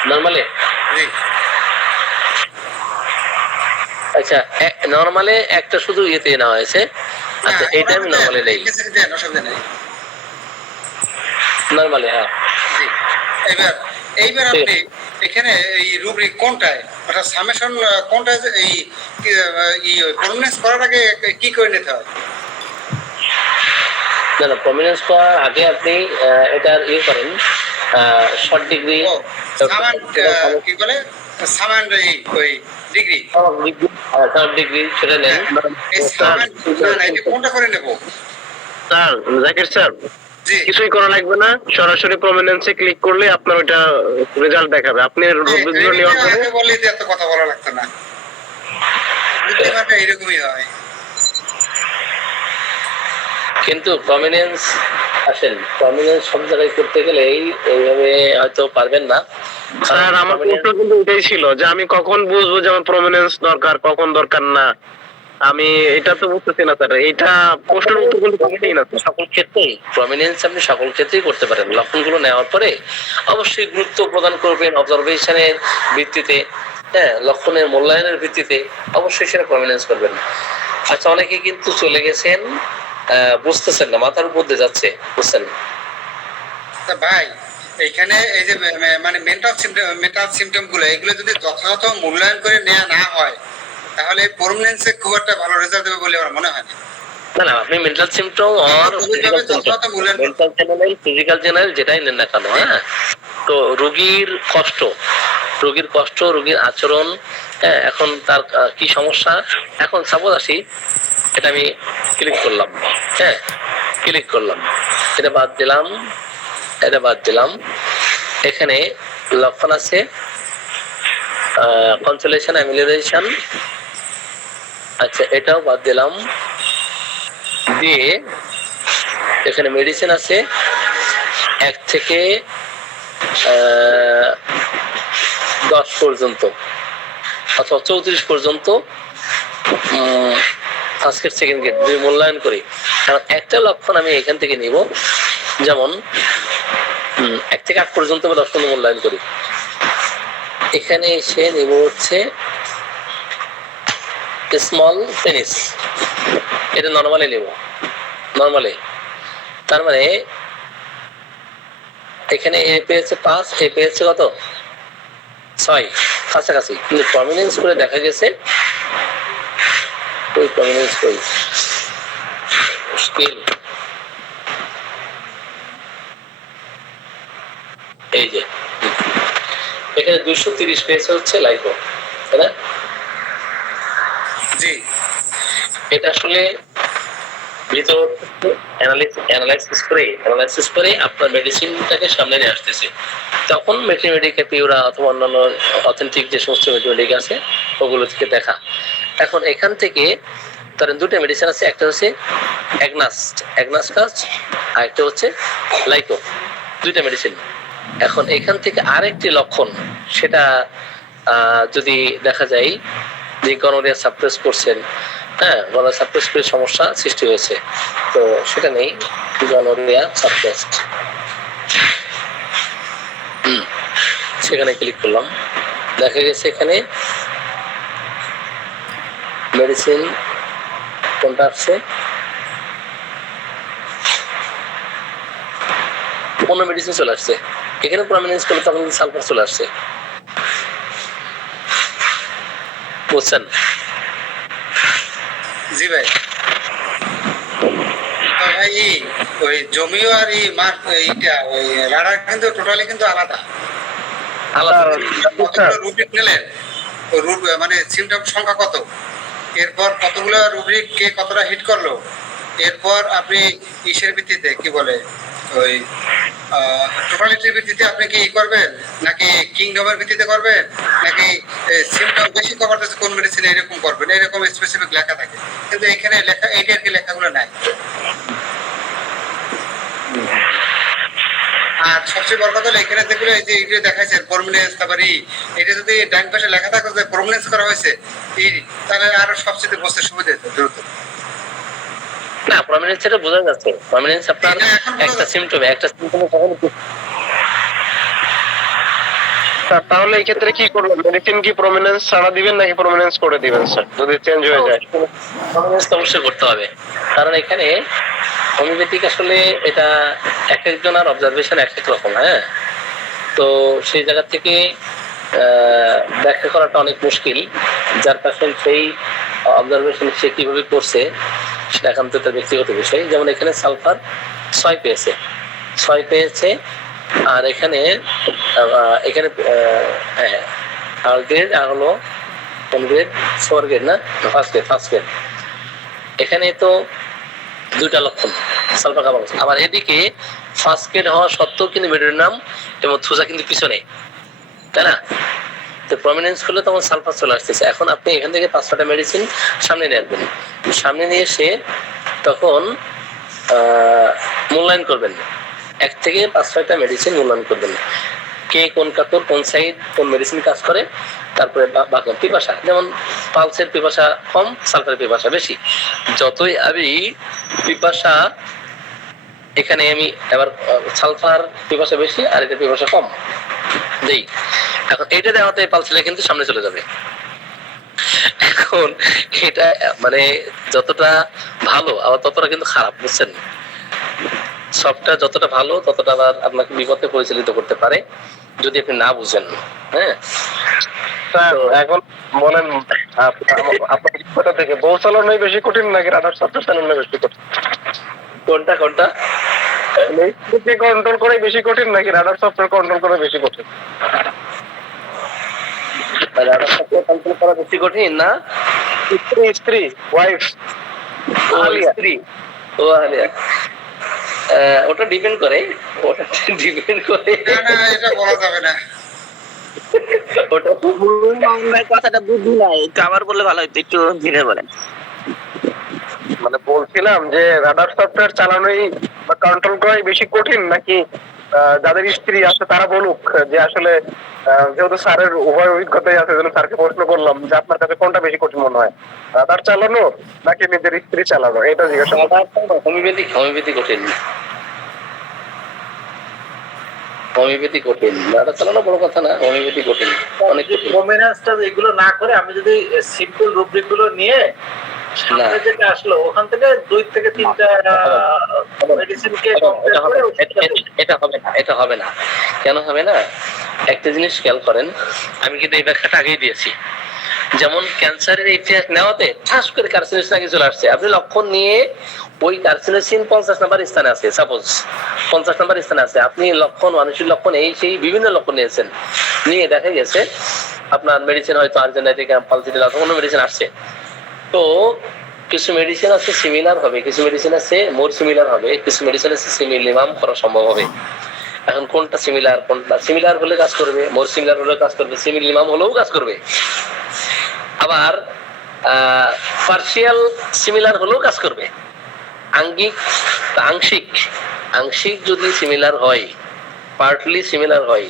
নরমালে, জি আচ্ছা নরমালে একটা শুধু ইয়েতে নেওয়া হয়েছে। আচ্ছা এইটা আমি নরমালে নেই, দেন, অসুবিধা নেই। নরমালে, হ্যাঁ। জি এইবার এইবার আপনি এখানে এই রুব্রিক কোনটায়, অর্থাৎ সামেশন কোনটায়, এই প্রমিনেন্স করার আগে কি করে নিতে হয়? না না, প্রমিনেন্স করার আগে আপনি এটার ইয়ে করেন, শর্ট ডিগ্রি, ও সামান কি বলে, সামান ওই ডিগ্রি, শর্ট ডিগ্রি সেটা নেন। এই সামান না এটা কোনটা করে নেব? স্যার, জাকির স্যার, জি কিছুই করা লাগবে না, সরাসরি প্রমিনেন্সে ক্লিক করলে আপনার ওইটা রেজাল্ট দেখাবে। আপনি রুব্রিকগুলো নেওয়ার পরে আগে বললে তো এত কথা বলা লাগতো না, বুদ্ধিমানটা এরকমই হয়। কিন্তু প্রমিনেন্স আসেন, প্রমিনেন্স সব জায়গায় করতে গেলে এইভাবে হয়তো পারবেন না। স্যার, আমার প্রশ্ন কিন্তু এটাই ছিল যে আমি কখন বুঝবো যে আমার প্রমিনেন্স দরকার, কখন দরকার না। আমি এটা তো বুঝতেছি না স্যার, এটা প্রশ্নের উত্তর কিন্তু পাচ্ছি না স্যার। সকল ক্ষেত্রেই প্রমিনেন্স আপনি সকল ক্ষেত্রেই করতে পারেন। লক্ষণগুলো নেওয়ার পরে অবশ্যই গুরুত্ব প্রদান করবেন অবজারভেশনের ভিত্তিতে, হ্যাঁ, লক্ষণের মূল্যায়নের ভিত্তিতে অবশ্যই সেটা প্রমিনেন্স করবেন। আচ্ছা, অনেকে কিন্তু চলে গেছেন, বুঝতেছেন না, মাথার উপর দিয়ে যাচ্ছে, বুঝছেন? তা ভাই এইখানে এই যে মানে মেন্টাল সিমটম গুলো, এগুলো যদি যথাযথ মূল্যায়ন করে নেওয়া না হয় তাহলে প্রমিনেন্সে খুব একটা ভালো রেজাল্ট দেবে বলে আমার মনে হয় না। না না, আপনি মেন্টাল সিমটম আর মেন্টাল জেনারেল, ফিজিক্যাল জেনারেল যেটাই নেন না কেন, হ্যাঁ, তো রোগীর কষ্ট, রোগীর আচরণ, হ্যাঁ, এখন তার কি সমস্যা, এখন সাপোজ আসি, এটা আমি ক্লিক করলাম, হ্যাঁ, ক্লিক করলাম, এটা বাদ দিলাম, এখানে লক্ষণ আছে কনসোলেশন, অ্যামিলিয়েশন, আচ্ছা এটাও বাদ দিলাম, দিয়ে এখানে মেডিসিন আছে 1 থেকে 10 পর্যন্ত অথবা 34 পর্যন্ত, ফার্স্ট গ্রেড, সেকেন্ড গ্রেড দুই মূল্যায়ন করি। কারণ একটা লক্ষণ আমি এখান থেকে নিব, যেমন 1 থেকে 8 পর্যন্ত বা 10 পর্যন্ত মূল্যায়ন করি। এখানে এসে নিব হচ্ছে স্মল পেনিস, এটা নর্মালি নেব, নর্মালি। তার মানে এখানে এ পেয়েছে 5, এ পেয়েছে কত, 6, কাছাকাছি। কিন্তু প্রমিনেন্স করে দেখা গেছে ওই প্রমিনেন্স কই স্কেল, এই যে এখানে 230 পেয়েছে হচ্ছে লাইকো, তাই না? জি এটা আসলে ভিতর অ্যানালাইসিস করে আপনার মেডিসিনটাকে সামনে নিয়ে আসতেছে। তখন ম্যাথমেটিক পিউরা অথবা অন্যান্য অথেন্টিক যে সমস্ত ম্যাথমেটিক আছে ওগুলো থেকে দেখা। এখন এখান থেকে ধরেন দুটো মেডিসিন আছে, একটা হচ্ছে অ্যাগনাস্টাস আর একটা হচ্ছে লাইকো, দুইটা মেডিসিন। এখন এখান থেকে আরেকটি লক্ষণ, সেটা যদি দেখা যায় যে গনোরিয়া সাপ্রেস করছেন, হ্যাঁ, গনোরিয়া সাপ্রেস করে সমস্যা সৃষ্টি হয়েছে, তো সেটা নেই, গনোরিয়া সাপ্রেসড, সেখানে ক্লিক করলাম, দেখা গেছে এখানে মেডিসিন কোনটা আসছে, 15 মেডিসিন চলে আসছে। এখানে প্রমিনেন্স করলে তখন সালফার চলে আসছে, বুঝছেন? জি ভাই। তো ভাই ওই জমিও আর এই মাঠ এইটা ওই রাডার কিন্তু টোটালি কিন্তু আলাদা। আলাদা কতগুলো রুব্রিক নিলেন, মানে সিমটম সংখ্যা কত, এরপর কতগুলো রুব্রিক কে কতটা হিট করলো, এরপর আপনি ইসের ভিত্তিতে কি বলে ওই টোটালিটির ভিত্তিতে আপনি কি করবেন, নাকি কিংডমের ভিত্তিতে করবেন, নাকি সিমটম বেশি কভার করতেছে কোন মেডিসিন এরকম করবেন, এরকম স্পেসিফিক লেখা থাকে, কিন্তু এখানে লেখা এইটা আর কি লেখাগুলো নাই। আর সবচেয়ে বড় কথা হলো এখানে যেগুলো এই যে এইগুলো দেখাচ্ছে প্রমিনেন্স, তারপর এটা যদি ডান পাশে লেখা থাকে যে প্রমিনেন্স করা হয়েছে তাহলে আরো সবচেয়ে বুঝতে সুবিধা হতো দ্রুত। না, প্রমিনেন্স এটা বোঝা যাচ্ছে। প্রমিনেন্স আপনার এটা এখন একটা সিম্পটম স্যার তাহলে এই ক্ষেত্রে কি করবেন, মেডিসিন কি প্রমিনেন্স ছাড়া দিবেন নাকি প্রমিনেন্স করে দিবেন স্যার যদি চেঞ্জ হয়ে যায়? প্রমিনেন্স অবশ্যই করতে হবে, কারণ এখানে হোমিওপ্যাথিক আসলে এটা এক একজনের অবজারভেশন এক এক রকম। হ্যাঁ, তো সেই জায়গা থেকে ব্যাখ্যা করাটা অনেক মুশকিল। যার পেশেন্ট সেই অবজারভেশন সে কিভাবে করছে সেটা একান্ত তার ব্যক্তিগত বিষয়। যেমন এখানে সালফার 6 পেয়েছে, 6 পেয়েছে, আর এখানে হ্যাঁ থার্ড গ্রেড আর হলো কোন গ্রেড, 4 গ্রেড না, ফার্স্ট গ্রেড। এখানে তো 2টা লক্ষণ সালফার কার্বন। আবার এদিকে ফার্স্ট গ্রেড হওয়া সত্ত্বেও কিন্তু মেডোনিয়াম এবং থুজা কিন্তু পিছনে, তাই না? তো প্রমিনেন্স করলে তখন সালফার চলে আসতেছে। এখন আপনি এখান থেকে 5-6টা মেডিসিন সামনে নিয়ে আসবেন, সামনে নিয়ে এসে তখন মূল্যায়ন করবেন, 1 থেকে 5-6টা মেডিসিন মূল্যায়ন করবেন, কে কোন কাতর কোন সাইড কোন মেডিসিন কাজ করে। তারপরে পিপাসা, যেমন পালসের পিপাসা কম, সালফারের পিপাসা বেশি। যতই আমি পিপাসা এখানে আমি এবার সালফার পিপাসা বেশি আর এটা পিপাসা কম দেই, এখন এটা দেওয়াতে পালসিলা কিন্তু সামনে চলে যাবে। এখন এটা মানে যতটা ভালো আবার ততটা কিন্তু খারাপ, বুঝছেন? সবটা যতটা ভালো ততটা আবার আপনাকে বিপদে পরিচালিত করতে পারে যদি আপনি না বুঝেন। হ্যাঁ স্যার এখন বলেন আপনার কথা থেকে বউ চালানোই বেশি কঠিন নাকি রাডার সফটওয়্যার চালানোই বেশি কঠিন? কোনটা কন্ট্রোল করে বেশি কঠিন নাকি রাডার সফটওয়্যার কন্ট্রোল করে বেশি কঠিন? রাডার সফটওয়্যার কন্ট্রোল করা বেশি কঠিন না? স্ত্রী ওয়াইফ স্ত্রী ও আলিয়া, ওটা ডিপেন্ড করে, না এটা বলা যাবে না। ওটা কথাটা বুঝি নাই, একটু আবার বললে ভালো হতো, একটু ধীরে বলেন। মানে বলছিলাম যে রাডার সফটওয়্যার চালানোই বা কন্ট্রোল করাই বেশি কঠিন নাকি যাদের স্ত্রী আছে তারা বলুক যে আসলে যেহেতু স্যারের উভয় অভিজ্ঞতাই আছে জন্য স্যারকে প্রশ্ন করলাম যে আপনার কাছে কোনটা বেশি কঠিন মনে হয়, রাডার চালানো নাকি নিজের স্ত্রী চালানো, এটা জিজ্ঞাসা হোমিওপ্যাথি কঠিন, হোমিওপ্যাথি কঠিন, রাডার চালানো বড় কথা না, হোমিওপ্যাথি কঠিন, অনেক কঠিন। প্রমিনেন্সটা এগুলো না করে আমি যদি সিম্পল রুব্রিক গুলো নিয়ে সামনে যেটা আসলো ওখান থেকে 2 থেকে 3টা মেডিসিনকে কম্পেয়ার করে এটা হবে না। কেন হবে না? একটা জিনিস খেয়াল করেন, আমি কিন্তু এই ব্যাখ্যাটা আগেই দিয়েছি। যেমন ক্যান্সারের ইতিহাস নেওয়াতে ঠাস করে কার্সিনোসিন আগে চলে আসছে। আপনি লক্ষণ নিয়ে ওই কার্সিনোসিন 50 নম্বর স্থানে আছে, সাপোজ 50 নম্বর স্থানে আছে, আপনি লক্ষণ মানুষের লক্ষণ এই সেই বিভিন্ন লক্ষণ নিয়েছেন, নিয়ে দেখা গেছে আপনার মেডিসিন হয়তো আর্জেন্টাইটিকা পালসিটিলা কোনো মেডিসিন আসছে। তো কিছু মেডিসিন আছে সিমিলার হবে, কিছু মেডিসিন আছে মোর সিমিলার হবে, কিছু মেডিসিন আছে সিমিলিমাম করা সম্ভব হবে। এখন কোনটা সিমিলার হলে কাজ করবে, মোর সিমিলার হলে কাজ করবে, সিমিলিমাম হলেও কাজ করবে, আবার পার্শিয়াল সিমিলার হলেও কাজ করবে। আংশিক যদি সিমিলার হয়, পার্টলি সিমিলার হয়,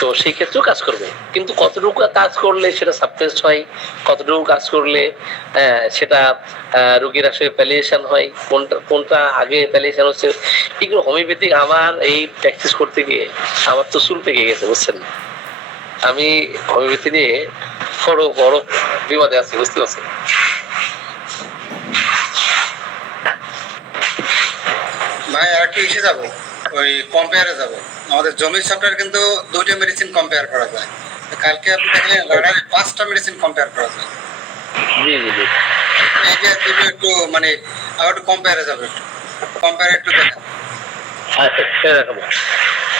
তো সেই ক্ষেত্রেও কাজ করবে। কিন্তু কতটুকু কাজ করলে সেটা সাবটেস্ট হয়, কতটুকু কাজ করলে সেটা রোগীর আসলে প্যালিয়েশন হয়, কোনটা আগে প্যালিয়েশন হচ্ছে, এগুলো হোমিওপ্যাথিক আমার এই প্র্যাকটিস করতে গিয়ে আমার তো চুল পেকে গেছে, বুঝছেন? আমি হোমিওপ্যাথি নিয়ে বড় বিপদে আছি, বুঝতে পারছি। ভাই আর কি এসে যাবো, ওই কম্পেয়ারে যাবো। আমাদের জমির সফটওয়্যার কিন্তু 2টা মেডিসিন কম্পেয়ার করা যায়। কালকে আপনি দেখলেন রাডারে 5টা মেডিসিন কম্পেয়ার করা যায়। জি। এই যে দুটো একটু মানে আবার একটু কম্পেয়ারে যাবে, একটু কম্পেয়ারে একটু দেখা। আচ্ছা, দেখাবো।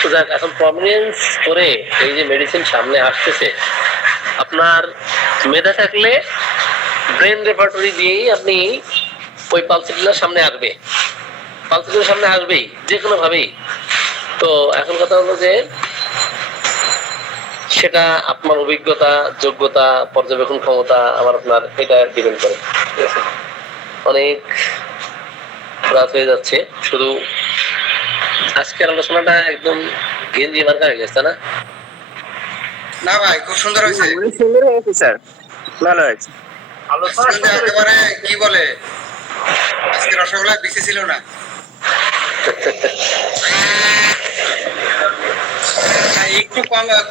তো যাক, এখন প্রমিনেন্স করে এই যে মেডিসিন সামনে আসতেছে, আপনার মেধা থাকলে ব্রেন রেপার্টরি দিয়েই আপনি ওই পালসিটিলার সামনে আসবে, পালসিটিলার সামনে আসবেই যে কোনো ভাবেই। তো এখন কথা হলো যে সেটা আপনার অভিজ্ঞতা, যোগ্যতা, পর্যবেক্ষণ ক্ষমতা আমার আপনার এটা ডিপেন্ড করে, ঠিক আছে? অনেক রাত হয়ে যাচ্ছে, শুধু আজকের আলোচনাটা একদম গেঞ্জি মার্কা হয়ে গেছে না? না ভাই, খুব সুন্দর হয়েছে। সুন্দর হয়েছে স্যার, ভালো হয়েছে। আলোচনা কিন্তু একেবারে কি বলে, আজকে রসগোল্লা বেশি ছিল না। একটু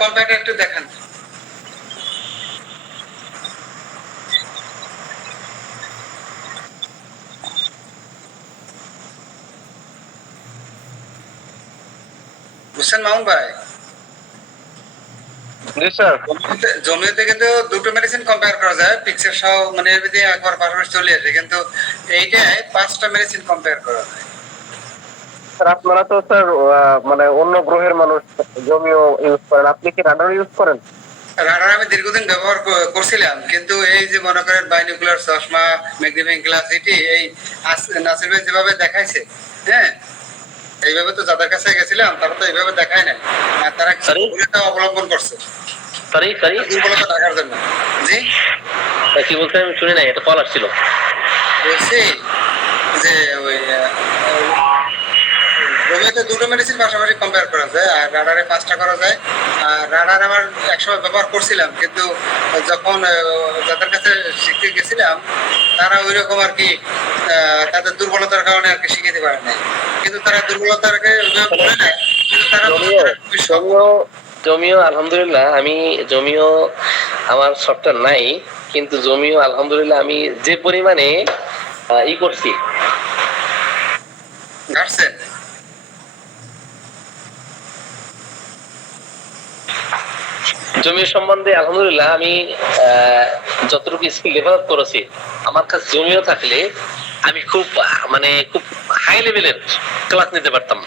কম্পিউটার একটু দেখান। বুঝছেন মামুন ভাই? জি স্যার। জমিতে কিন্তু দুটো মেডিসিন কম্পেয়ার করা যায়, পিকচার সহ, মানে এর ভিতরে একবার পাশাপাশি চলে আসে, কিন্তু এইটায় 5টা মেডিসিন কম্পেয়ার করা যায়। স্যার আপনারা তো স্যার মানে অন্য গ্রহের মানুষ, জমিও ইউজ করেন, আপনি কি রাডার ইউজ করেন? রাডার আমি দীর্ঘদিন ব্যবহার করছিলাম, কিন্তু এই যে মনে করেন বাইনোকুলার চশমা, ম্যাগনিফাইং গ্লাস, এটি এই নাসির ভাই যেভাবে দেখাইছে, হ্যাঁ, এইভাবে তো যাদের কাছে গেছিলাম তারা তো এইভাবে দেখায় নাই, আর তারা ভুলটা অবলম্বন করছে দুর্বলতা ঢাকার জন্য। জি কি বলতে আমি শুনি নাই, এটা কল আসছিল। বলছি যে ওই জমিতে দুটো মেডিসিন পাশাপাশি কম্পেয়ার করা যায়, আর রাডারে 5টা করা যায়। আর রাডার আমার একসময় ব্যবহার করছিলাম, কিন্তু যখন যাদের কাছে শিখতে গেছিলাম তারা ওই রকম আর কি তাদের দুর্বলতার কারণে আর কি শিখাতে পারে নাই, কিন্তু তারা দুর্বলতাকে বলে না, কিন্তু তারা জমিও আলহামদুলিল্লাহ, আমি জমিও আমার সফটওয়্যার নাই, কিন্তু জমিও আলহামদুলিল্লাহ আমি যে পরিমাণে ই করছি, ঘাটছেন। জমির সম্বন্ধে আলহামদুলিল্লাহ আমি যতটুকু স্কিল ডেভেলপ করেছি, আমার কাছে জমিও থাকলে আমি খুব মানে খুব হাই লেভেলের ক্লাস নিতে পারতাম।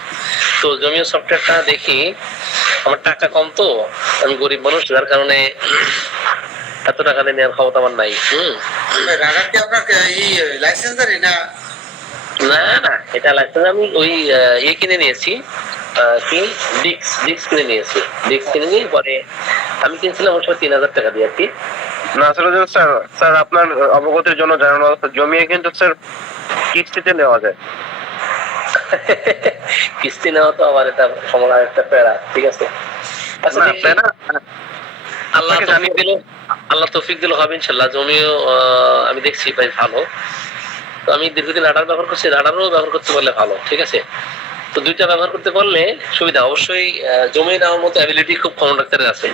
তো জমিও সফটওয়্যারটা দেখি, আমার টাকা কম, তো আমি গরিব মানুষ, যার কারণে এত টাকা দিয়ে নেওয়ার ক্ষমতা আমার নাই। রাডার কি আপনার লাইসেন্সদারি না? না না, এটা লাইসেন্স আমি ওই ইয়ে কিনে নিয়েছি, কি ডিক্স কিনে নিয়েছি। ডিক্স কিনে নিয়ে পরে আমি কিনছিলাম ওর 3000 টাকা দিয়ে আর কি। না আসলে স্যার, স্যার আপনার অবগতির জন্য জানানো, জমিয়ে কিন্তু স্যার কিস্তিতে নেওয়া যায়। কিস্তি নেওয়া তো আবার এটা সময় একটা প্যারা, ঠিক আছে? আচ্ছা দেখি, আল্লাহ তৌফিক দিল হবে ইনশাল্লাহ। জমিও আমি দেখছি ভাই ভালো, তো আমি দীর্ঘদিন রাডার ব্যবহার করছি, রাডারও ব্যবহার করতে পারলে ভালো, ঠিক আছে? তো দুইটা ব্যবহার করতে পারলে সুবিধা। অবশ্যই জমি নেওয়ার মতো অ্যাবিলিটি খুব কম ডাক্তারের আছে।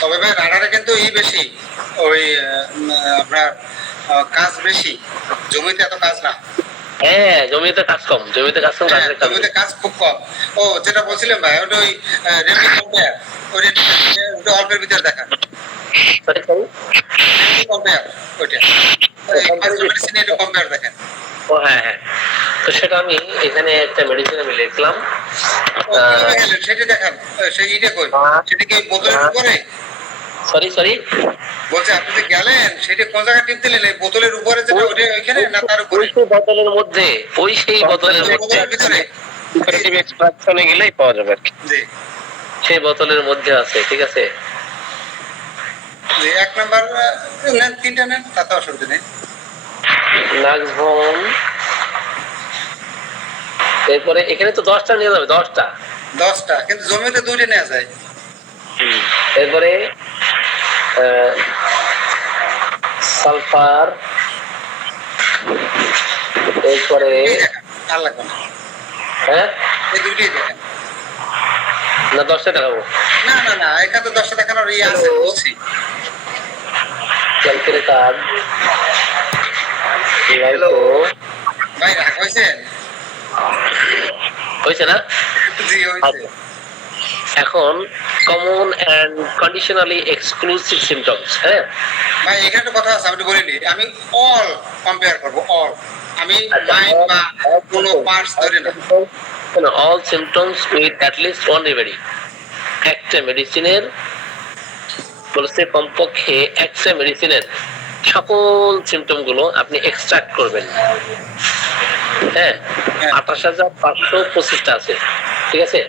তবে ভাই রাডারে কিন্তু বেশি, ওই আপনার কাজ বেশি, জমিতে এত কাজ না। হ্যাঁ, জমিতে কাজ কম, জমিতে জমিতে কাজ খুব কম। ও যেটা বলছিলাম ভাই, ওটা ওই রেমি কম্পেয়ার, ওই ওটা অল্পের ভিতরে দেখা কম্পেয়ার, ওইটা মেডিসিন এটা কম্পেয়ার দেখেন। ও হ্যাঁ হ্যাঁ, তো সেটা আমি এখানে একটা মেডিসিন আমি লিখলাম। সেটা দেখান, সেই ইটা কই, সেটা কি বোতলের উপরে? সরি বলছে আপনি যে গেলেন, সেটা কোন জায়গায় টিপ দিলেন? এই বোতলের উপরে যেটা, ওটা ওইখানে না তার উপরে? ওই বোতলের মধ্যে, সেই বোতলের ভিতরে এক্সট্রাকশনে গেলেই পাওয়া যাবে আর কি। জি, সেই বোতলের মধ্যে আছে, ঠিক আছে? 1 নাম্বার নেন, 3টা নেন, তাতে অসুবিধা নেই। নাগভন, এরপরে এখানে তো 10টা নিয়ে যাবে, 10টা, কিন্তু জমিতে 2টা নেওয়া যায়। এরপরে সালফার, এরপরে আর লাগবে না, হ্যাঁ এই 2টাই দেখেন। না 10টা দেখাবো? না না না, এখানে তো 10টা দেখানোর আছে, বলছি। ক্যালকুলেটর, ভাই রাগ হয়েছেন? হয়েছে না? জি হয়েছে। এখন common and conditionally exclusive symptoms. হ্যাঁ ভাই এখানে একটা কথা আছে, আমি বলিনি, আমি অল কম্পেয়ার করব, অল, আমি মাইন্ড বা কোনো পার্টস ধরে না। All symptoms with at least one remedy, একটা মেডিসিনের বলছে কমপক্ষে একটা মেডিসিনের সকল সিমটম গুলো আপনি এক্সট্রাক্ট করবেন। হ্যাঁ, 28,525টা আছে, ঠিক আছে।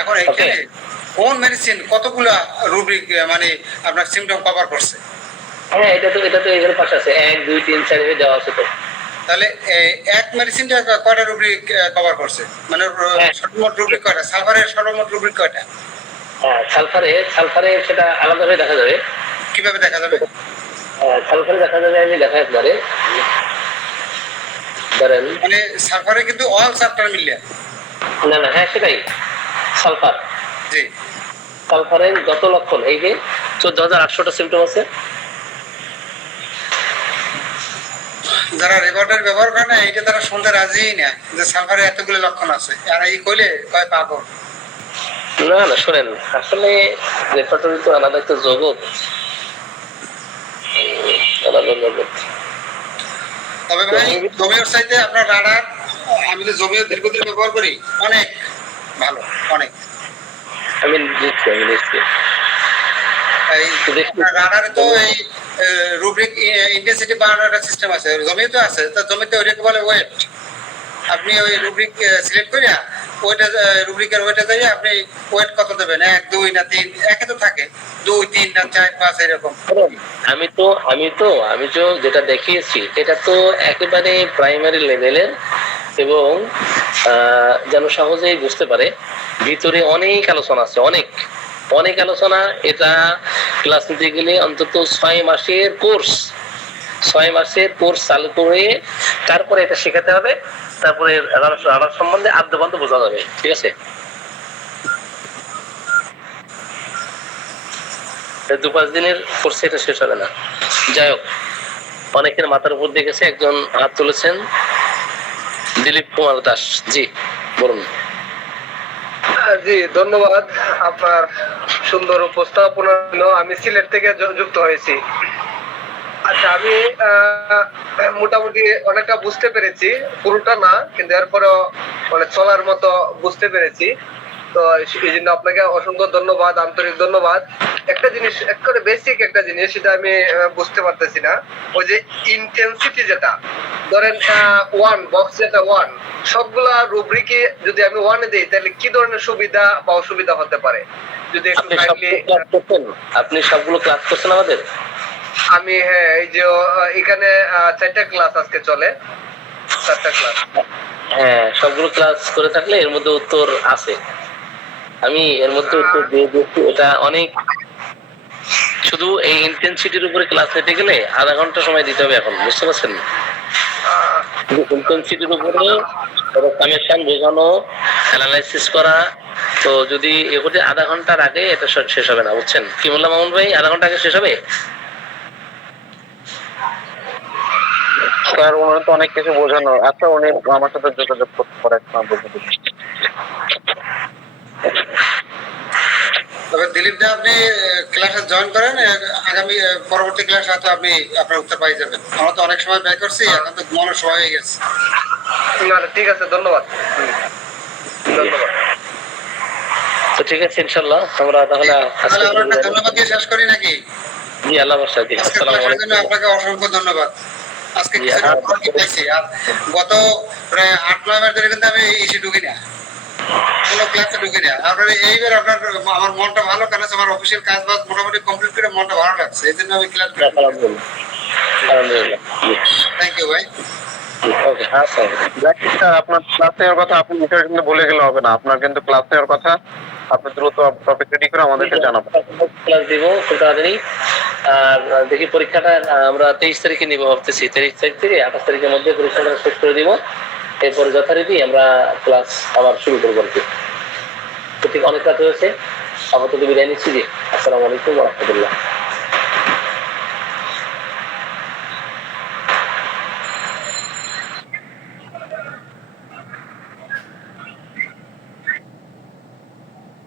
এখন এখানে কোন মেডিসিন কতগুলা রুব্রিক মানে আপনার সিমটম কভার করছে? হ্যাঁ, এটা তো এখানে পাশে আছে, 1 2 3 4 এভাবে দেওয়া আছে তো। তাহলে এক মেডিসিনটা কয়টা রুব্রিক কভার করছে, মানে সর্বমোট রুব্রিক কয়টা, সালফারের সর্বমোট রুব্রিক কয়টা? হ্যাঁ, সালফারে সেটা আলাদাভাবে দেখা যাবে। কিভাবে দেখা যাবে? সালফারে দেখা যাবে, আমি দেখা একবারে ধরেন, মানে সালফারে কিন্তু অল চ্যাপ্টার মিলিয়ে। না হ্যাঁ সেটাই সালফার। জি, সালফারের গত লক্ষণ এই যে 14,800টা সিমটম আছে। যারা রেকর্ডার ব্যবহার করে না, এটা তারা শুনতে রাজি না যে সালফারে এতগুলো লক্ষণ আছে, আর এই কইলে কয় পাগল। না শোনেন, আসলে রেপার্টরি তো আলাদা একটা জগৎ, আলাদা জগৎ। তবে ভাই জমির চাইতে আপনার রাডার, আমি তো জমিও দীর্ঘদিন ব্যবহার করি, অনেক ভালো, অনেক। আমি দেখছি এই রাডারে তো এই রুব্রিক ইন্টেন্সিটি বাড়ানোর একটা সিস্টেম আছে, জমিতে আছে। তো জমিতে ওইটাকে বলে ওয়েট। আপনি ওই রুব্রিক সিলেক্ট করিয়া ওইটা রুব্রিকের ওইটা দিয়ে আপনি ওয়েট কত দেবেন, 1 2 না 3, একে তো থাকে 2 3 না 4 5 এরকম। আমি তো যেটা দেখিয়েছি এটা তো একেবারে প্রাইমারি লেভেলের, এবং যেন সহজেই বুঝতে পারে ভিতরে অনেক আলোচনা আছে, অনেক আলোচনা। এটা ক্লাস নিতে গেলে অন্তত 6 মাসের কোর্স চালু করে তারপরে এটা শেখাতে হবে, তারপরে রাডার সম্বন্ধে আদ্যপান্ত বোঝা যাবে, ঠিক আছে। 2-5 দিনের কোর্সে এটা শেষ হবে না। যাই হোক, অনেকের মাথার উপর দিয়ে গেছে। একজন হাত তুলেছেন, দিলীপ কুমার দাস, জি বলুন। জি ধন্যবাদ, আপনার সুন্দর উপস্থাপনা। আমি সিলেট থেকে যুক্ত হয়েছি। আচ্ছা, আমি মোটামুটি অনেকটা বুঝতে পেরেছি, পুরোটা না কিন্তু এরপরেও মানে চলার মতো বুঝতে পেরেছি। তো এই জন্য আপনাকে অসংখ্য ধন্যবাদ, আন্তরিক ধন্যবাদ। একটা জিনিস, একেবারে বেসিক একটা জিনিস, সেটা আমি বুঝতে পারতেছি না। ওই যে ইন্টেন্সিটি, যেটা ধরেন 1 বক্স, যেটা 1, সবগুলা রুব্রিকে যদি আমি 1 দেই, তাহলে কি ধরনের সুবিধা বা অসুবিধা হতে পারে যদি একটু আপনি সবগুলো ক্লাস করছেন আমাদের? আমি হ্যাঁ, এই যে এখানে 4টা ক্লাস আজকে চলে, 4টা ক্লাস। হ্যাঁ, সবগুলো ক্লাস করে থাকলে এর মধ্যে উত্তর আছে। আমি এর মধ্যে উত্তর দিয়ে দিচ্ছি। এটা অনেক, শুধু এই ইন্টেন্সিটির উপরে ক্লাস নিতে গেলে আধা ঘন্টা সময় দিতে হবে এখন, বুঝতে পারছেন? ইন্টেন্সিটির উপরে সামেশন বোঝানো, অ্যানালাইসিস করা, তো যদি এগুলো আধা ঘন্টার আগে এটা শেষ হবে না, বুঝছেন? কি বললাম মামুন ভাই, আধা ঘন্টা আগে শেষ হবে? স্যার ওনারা তো অনেক কিছু বোঝানো, আচ্ছা উনি আমার সাথে যোগাযোগ করতে পারে না বুঝতে। তবে দিলীপ দা, আপনি ক্লাসে জয়েন করেন, আগামী পরবর্তী ক্লাসে হয়তো আপনি আপনার উত্তর পাই যাবেন। আমরা তো অনেক সময় ব্যয় করছি, এখন তো ঘুমানোর সময় হয়ে গেছে। ঠিক আছে, ধন্যবাদ। তো ঠিক আছে, ইনশাআল্লাহ আমরা তাহলে আমরা ধন্যবাদ দিয়ে শেষ করি নাকি? জি, আল্লাহ হাফেজ। আসসালামু আলাইকুম। আপনাকে অসংখ্য ধন্যবাদ। আজকে পাইছি, আর গত প্রায় 8-9 মাস ধরে কিন্তু আমি এসে ঢুকি না, কোনো ক্লাসে ঢুকি না। আপনার এইবার আপনার আমার মনটা ভালো, কারণ আমার অফিসিয়াল কাজ বাজ মোটামুটি কমপ্লিট করে মনটা ভালো লাগছে, এই জন্য আমি ক্লাস করি। আলহামদুলিল্লাহ। থ্যাংক ইউ ভাই। ওকে, আচ্ছা। স্যার আপনার ক্লাস নেওয়ার কথা আপনি বিষয়টা কিন্তু ভুলে গেলে হবে না, আপনার কিন্তু ক্লাস নেওয়ার কথা। আপনি দ্রুত টপিক রেডি করে আমাদেরকে জানাবেন। ক্লাস দিব খুব তাড়াতাড়ি। আর দেখি পরীক্ষাটা আমরা 23 তারিখে নিব ভাবতেছি। 23 তারিখ থেকে 28 তারিখের মধ্যে পরীক্ষাটা শেষ করে দিব। এরপরে যথারীতি আমরা ক্লাস আবার শুরু করবো আর কি। তো ঠিক অনেক রাত হয়েছে, আপাতত বিদায় নিচ্ছি। জি, আসসালামু আলাইকুম ওয়া রাহমাতুল্লাহ।